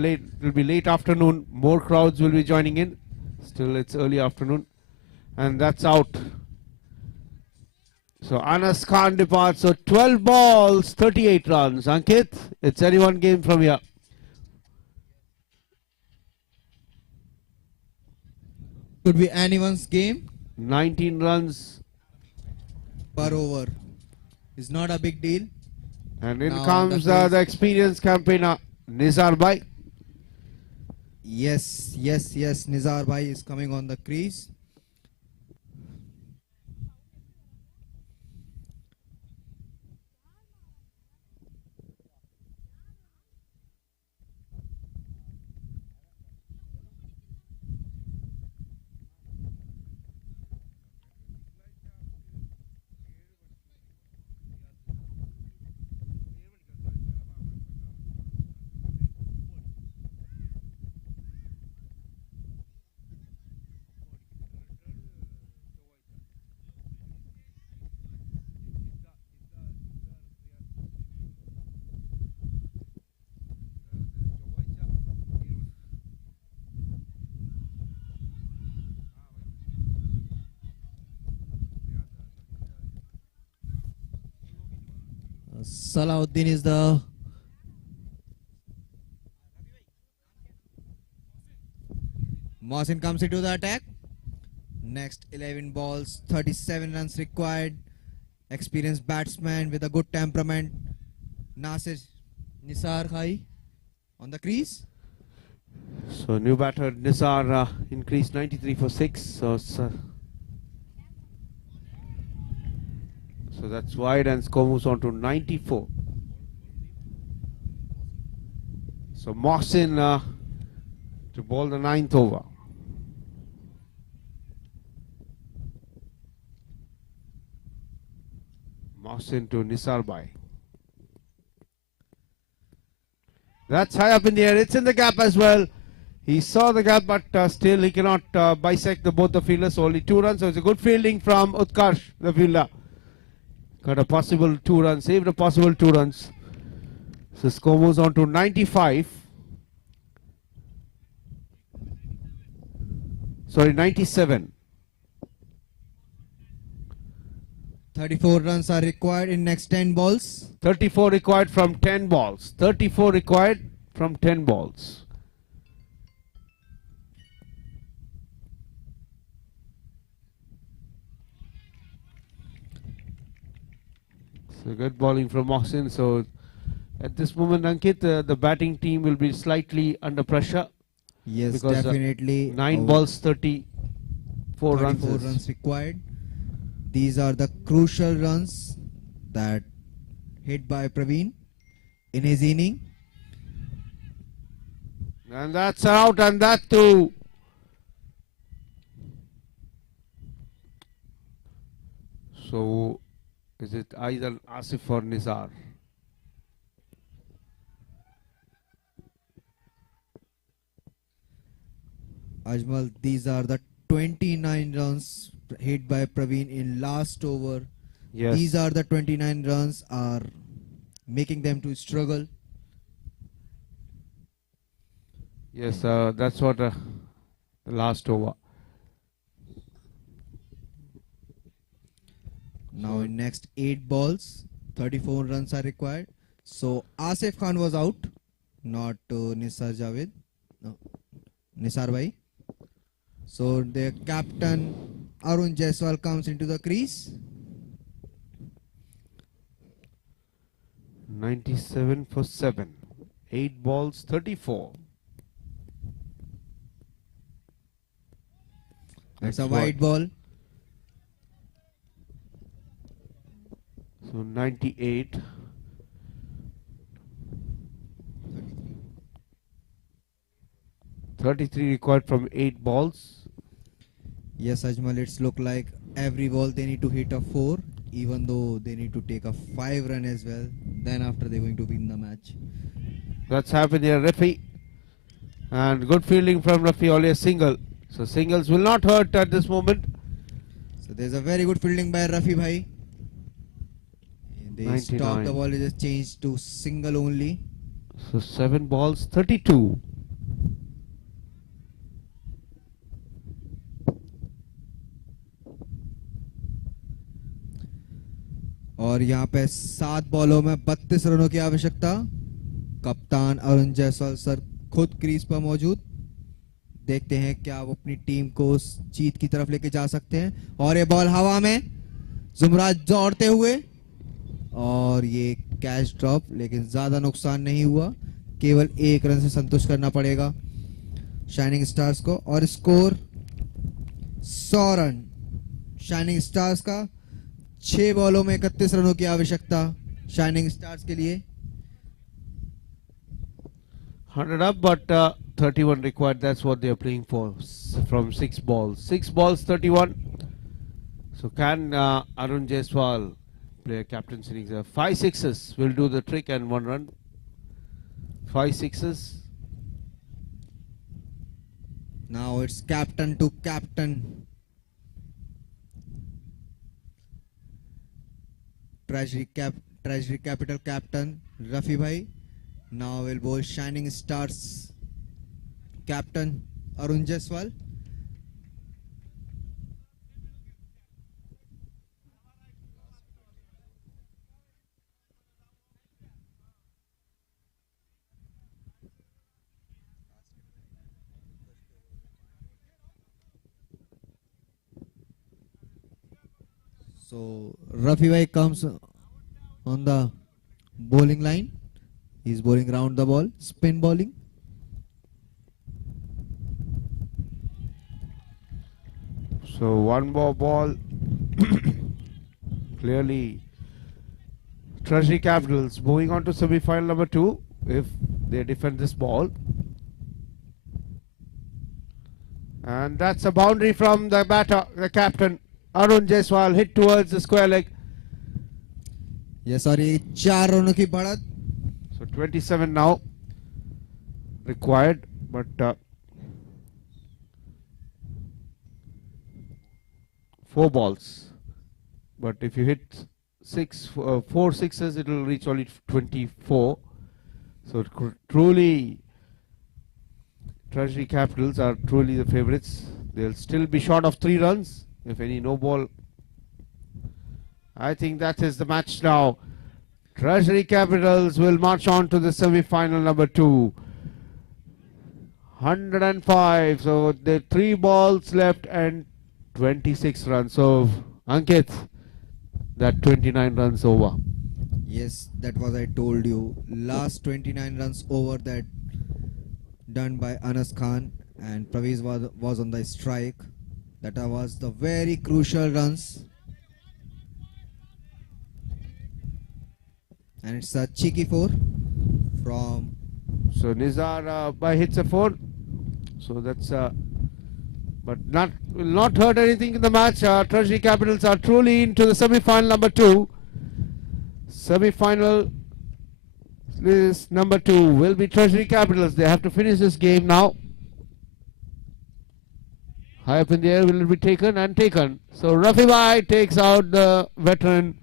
will be late afternoon. More crowds will be joining in. Still, it's early afternoon, and that's out. So Anas Khan departs. So 12 balls, 38 runs. Ankit, it's anyone game from here. Could be anyone's game 19 runs. per over. It's not a big deal. And in Now comes the crease. the experienced campaigner, Nizar Bhai. Yes, Nizar Bhai is coming on the crease. Salahuddin is the Mohsin comes into the attack. Next 11 balls, 37 runs required. Experienced batsman with a good temperament. Nisar Bhai on the crease. So new batter Nizar increased 93 for 6. So that's wide and score moves on to 94. So Mohsin to bowl the 9th over. Mohsin to Nisar Bhai. That's high up in the air. It's in the gap as well. He saw the gap, but still he cannot bisect both the fielders. Only 2 runs. So it's a good fielding from Utkarsh, the fielder. Got a possible 2 runs. Saved a possible 2 runs. So score moves on to 95. Sorry, 97. 34 runs are required in next 10 balls. 34 required from 10 balls. 34 required from 10 balls. So good bowling from Mohsin. So at this moment, Ankit, the batting team will be slightly under pressure. Yes, Because, definitely. 9 balls, 34 runs. 34 runs required. These are the crucial runs that hit by Praveen in his inning. And that's out, and that too. So is it either Asif or Nizar? Ajmal, these are the 29 runs hit by Praveen in last over. Yes. These are the 29 runs are making them to struggle. Yes, that's what the last over. Now in next 8 balls, 34 runs are required. So Asif Khan was out, not Nisar Javed, no, Nisar Bhai. So the captain Arun Jaiswal comes into the crease. 97 for 7. 8 balls, 34. That's a wide ball. So 98. 33 required from 8 balls. Yes, Ajmal, it's look like every ball they need to hit a 4, even though they need to take a 5 run as well. Then after they're going to win the match. That's happened here, Rafi. And good fielding from Rafi, only a single. So singles will not hurt at this moment. So there's a very good fielding by Rafi Bhai. They 99. stop the ball, it just changed to single only. So 7 balls, 32. और यहाँ पे 7 बॉलों में 32 रनों की आवश्यकता। कप्तान Arun Jaiswal sir खुद क्रीज पर मौजूद। देखते हैं क्या वो अपनी टीम को उस जीत की तरफ लेके जा सकते हैं। और ये बॉल हवा में, जुमराज दौड़ते हुए, और ये कैच ड्रॉप, लेकिन ज्यादा नुकसान नहीं हुआ। केवल 1 रन से संतुष्ट करना पड़ेगा शाइनिंग स्टार्स को। और स्कोर 100 रन शाइनिंग स्टार्स का। 6 बॉलों में 31 रनों की आवश्यकता शाइनिंग स्टार्स के लिए। 100 up, but 31 required. That's what they are playing for from 6 balls. 6 balls, 31. So can Arun Jaiswal play a captain's innings? 5 sixes will do the trick and 1 run. 5 sixes. Now it's captain to captain. Treasury Capital captain Rafi bhai. Now will bowl Shining Stars captain Arun Jaiswal. So Rafi bhai comes on the bowling line. He's bowling round the ball, spin bowling. So one more ball. Clearly, Treasury Capitals moving on to semi-final number 2 if they defend this ball. And that's a boundary from the batter, the captain, Arun Jaiswal, hit towards the square leg. Yes, sorry, 4 रनों की बढ़त. So 27 now required, but 4 balls. But if you hit 4 sixes, it will reach only 24. So truly, Treasury Capitals are truly the favourites. They'll still be short of 3 runs if any no ball. I think that is the match now. Treasury Capitals will march on to the semi-final number 2. 105. So there are 3 balls left and 26 runs. So Ankit, that 29 runs over. Yes, that was I told you. Last 29 runs over that done by Anas Khan, and Praveez was on the strike. That was the very crucial runs. And it's a cheeky 4 from... So Nizar hits a 4. So that's but will not hurt anything in the match. Treasury Capitals are truly into the semi-final number 2. Semi-final is number 2 will be Treasury Capitals. They have to finish this game now. High up in the air, will it be taken and taken. So Rafi Bhai takes out the veteran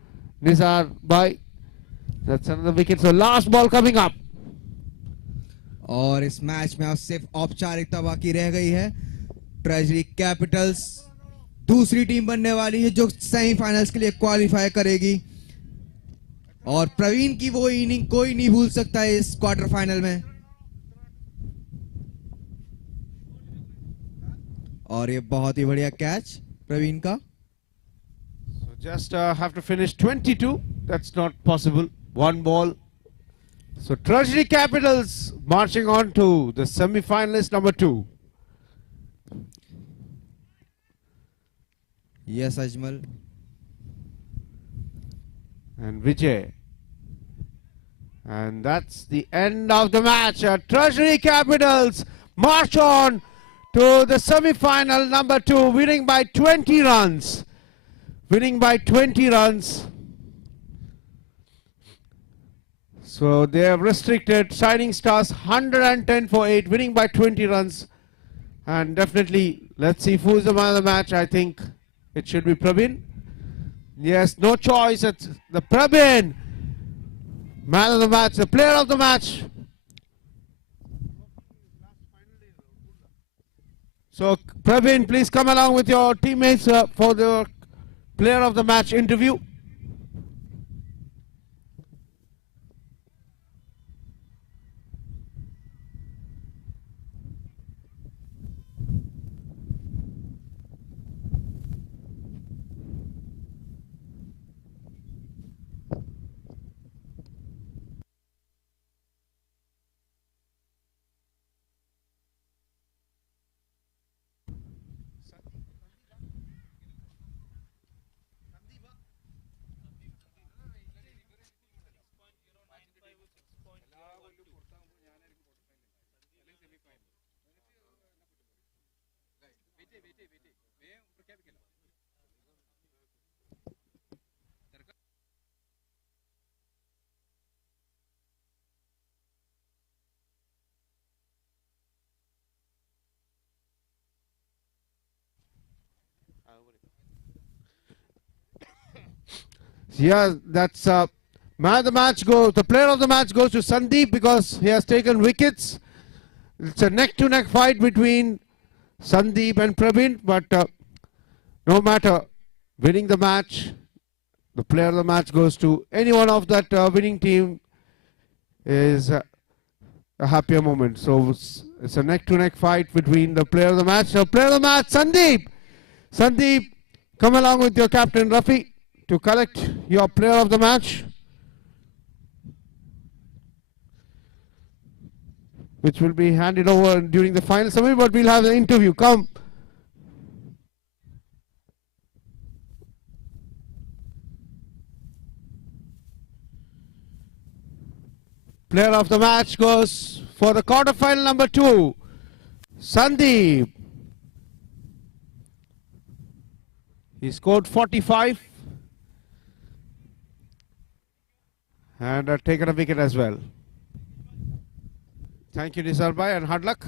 Nizar Bhai. That's another wicket. So last ball coming up. और इस match में अब सिर्फ औपचारिकता बाकी रह गई है. ट्रेजरी कैपिटल्स दूसरी टीम बनने वाली है जो सेमीफाइनल्स के लिए क्वालिफाई करेगी. और प्रवीण की वो इनिंग कोई नहीं भूल सकता है इस क्वार्टर फाइनल में. और ये बहुत ही बढ़िया कैच प्रवीण का. So just have to finish 22. That's not possible. 1 ball. So Treasury Capitals marching on to the semi-finalist number 2. Yes, Ajmal. And Vijay. And that's the end of the match. Treasury Capitals march on to the semi-final number 2, winning by 20 runs. Winning by 20 runs. So they have restricted Shining Stars 110 for 8, winning by 20 runs. And definitely, let's see who is the man of the match. I think it should be Praveen. Yes, no choice. It's the Praveen. Man of the match, the player of the match. So Praveen, please come along with your teammates for the player of the match interview. Yeah, that's man of the match the player of the match goes to Sandeep because he has taken wickets. It's a neck-to-neck fight between Sandeep and Praveen, but no matter, winning the match, the player of the match goes to anyone of that winning team is a happier moment. So it's a neck-to-neck fight between the player of the match. So player of the match, Sandeep. Sandeep, come along with your captain Rafi to collect your player of the match, which will be handed over during the final summary, but we'll have an interview. Come. Player of the match goes for the quarterfinal number 2, Sandeep. He scored 45 and taken a wicket as well. Thank you, Nisar Bhai, and hard luck.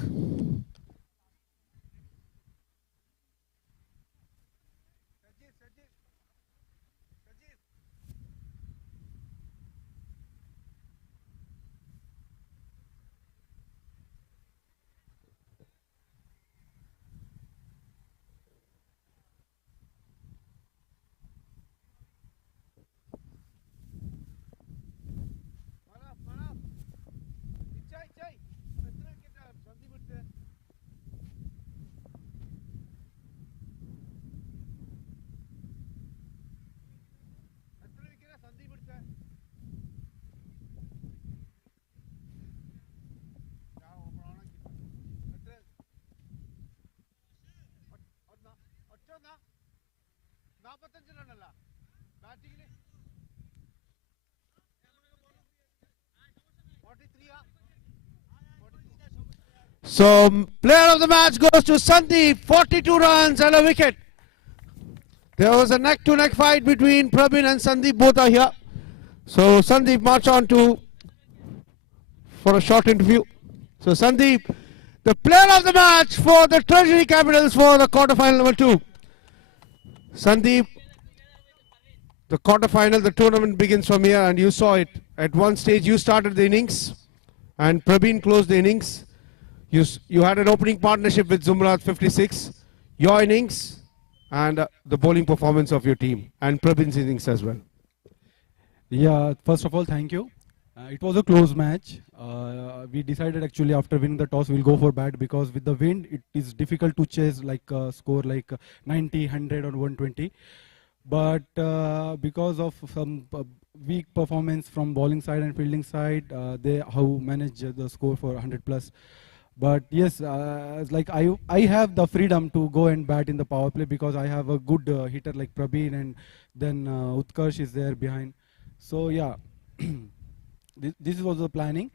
So, player of the match goes to Sandeep, 42 runs and a wicket. There was a neck-to-neck fight between Praveen and Sandeep, both are here. So, Sandeep march on for a short interview. So, Sandeep, the player of the match for the Treasury Capitals for the quarterfinal number 2. Sandeep, the quarterfinal, the tournament begins from here, and you saw it. At one stage, you started the innings, and Praveen closed the innings. You had an opening partnership with Zumrat 56, your innings, and the bowling performance of your team, and Praveen's innings as well. Yeah, first of all, thank you. It was a close match. We decided actually after winning the toss, we'll go for bat because with the wind, it is difficult to chase like a score like 90, 100 or 120. But because of some weak performance from bowling side and fielding side, they have managed the score for 100 plus. But yes, like I have the freedom to go and bat in the power play because I have a good hitter like Praveen, and then Utkarsh is there behind. So yeah, this was the planning.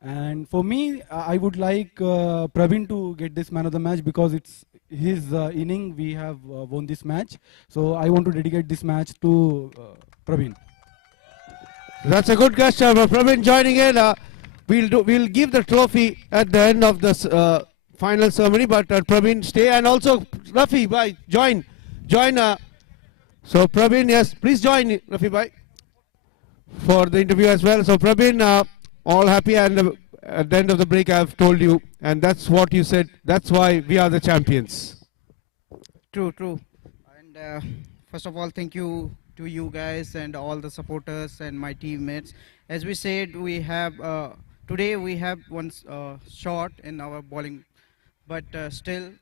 And for me, I would like Praveen to get this man of the match because it's his inning. We have won this match. So I want to dedicate this match to Praveen. That's a good gesture. Praveen joining in. We'll give the trophy at the end of this final ceremony, but Praveen stay, and also Rafi bhai join. So Praveen, yes, please join Rafi bhai for the interview as well. So Praveen, all happy, and at the end of the break I've told you, and that's what you said. That's why we are the champions. True. And first of all, thank you to you guys and all the supporters and my teammates. As we said, we have today we have one shot in our bowling, but still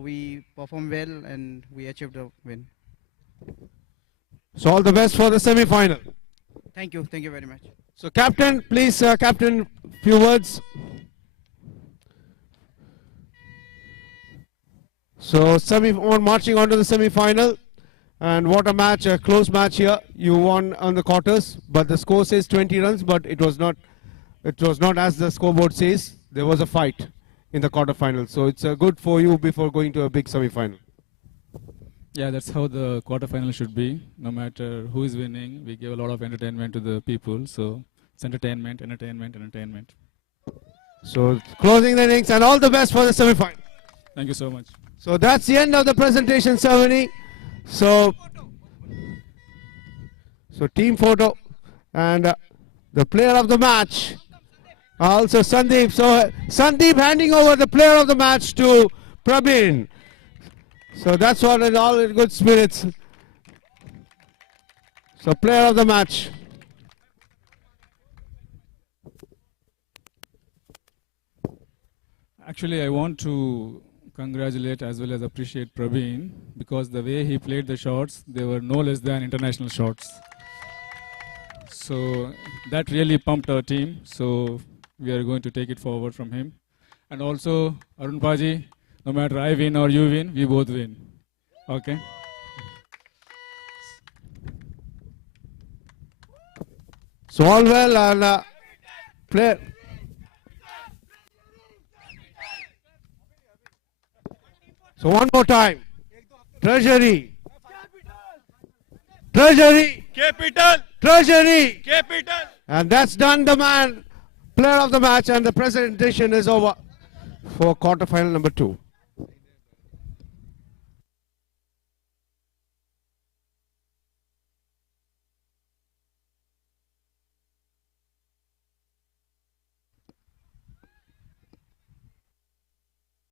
we performed well and we achieved a win. So all the best for the semi-final. Thank you very much. So captain, please, captain, few words. So marching on to the semi-final, and what a match, a close match here. You won on the quarters, but the score says 20 runs, but it was not as the scoreboard says. There was a fight in the quarterfinal, so it's good for you before going to a big semi-final. Yeah, that's how the quarterfinal should be. No matter who is winning, we give a lot of entertainment to the people. So it's entertainment. So closing the innings, and all the best for the semi-final. Thank you so much. So that's the end of the presentation ceremony. So So team photo and the player of the match. Also Sandeep. So Sandeep handing over the player of the match to Praveen. So that's what in all in good spirits. So player of the match. Actually, I want to congratulate as well as appreciate Praveen because the way he played the shots, they were no less than international shots. So that really pumped our team. So we are going to take it forward from him. And also, Arun Paji, no matter I win or you win, we both win. Okay? So all well and player. So one more time. Treasury. Treasury. Capital. Treasury. Capital. And that's done, the man, player of the match, and the presentation is over for quarterfinal number 2.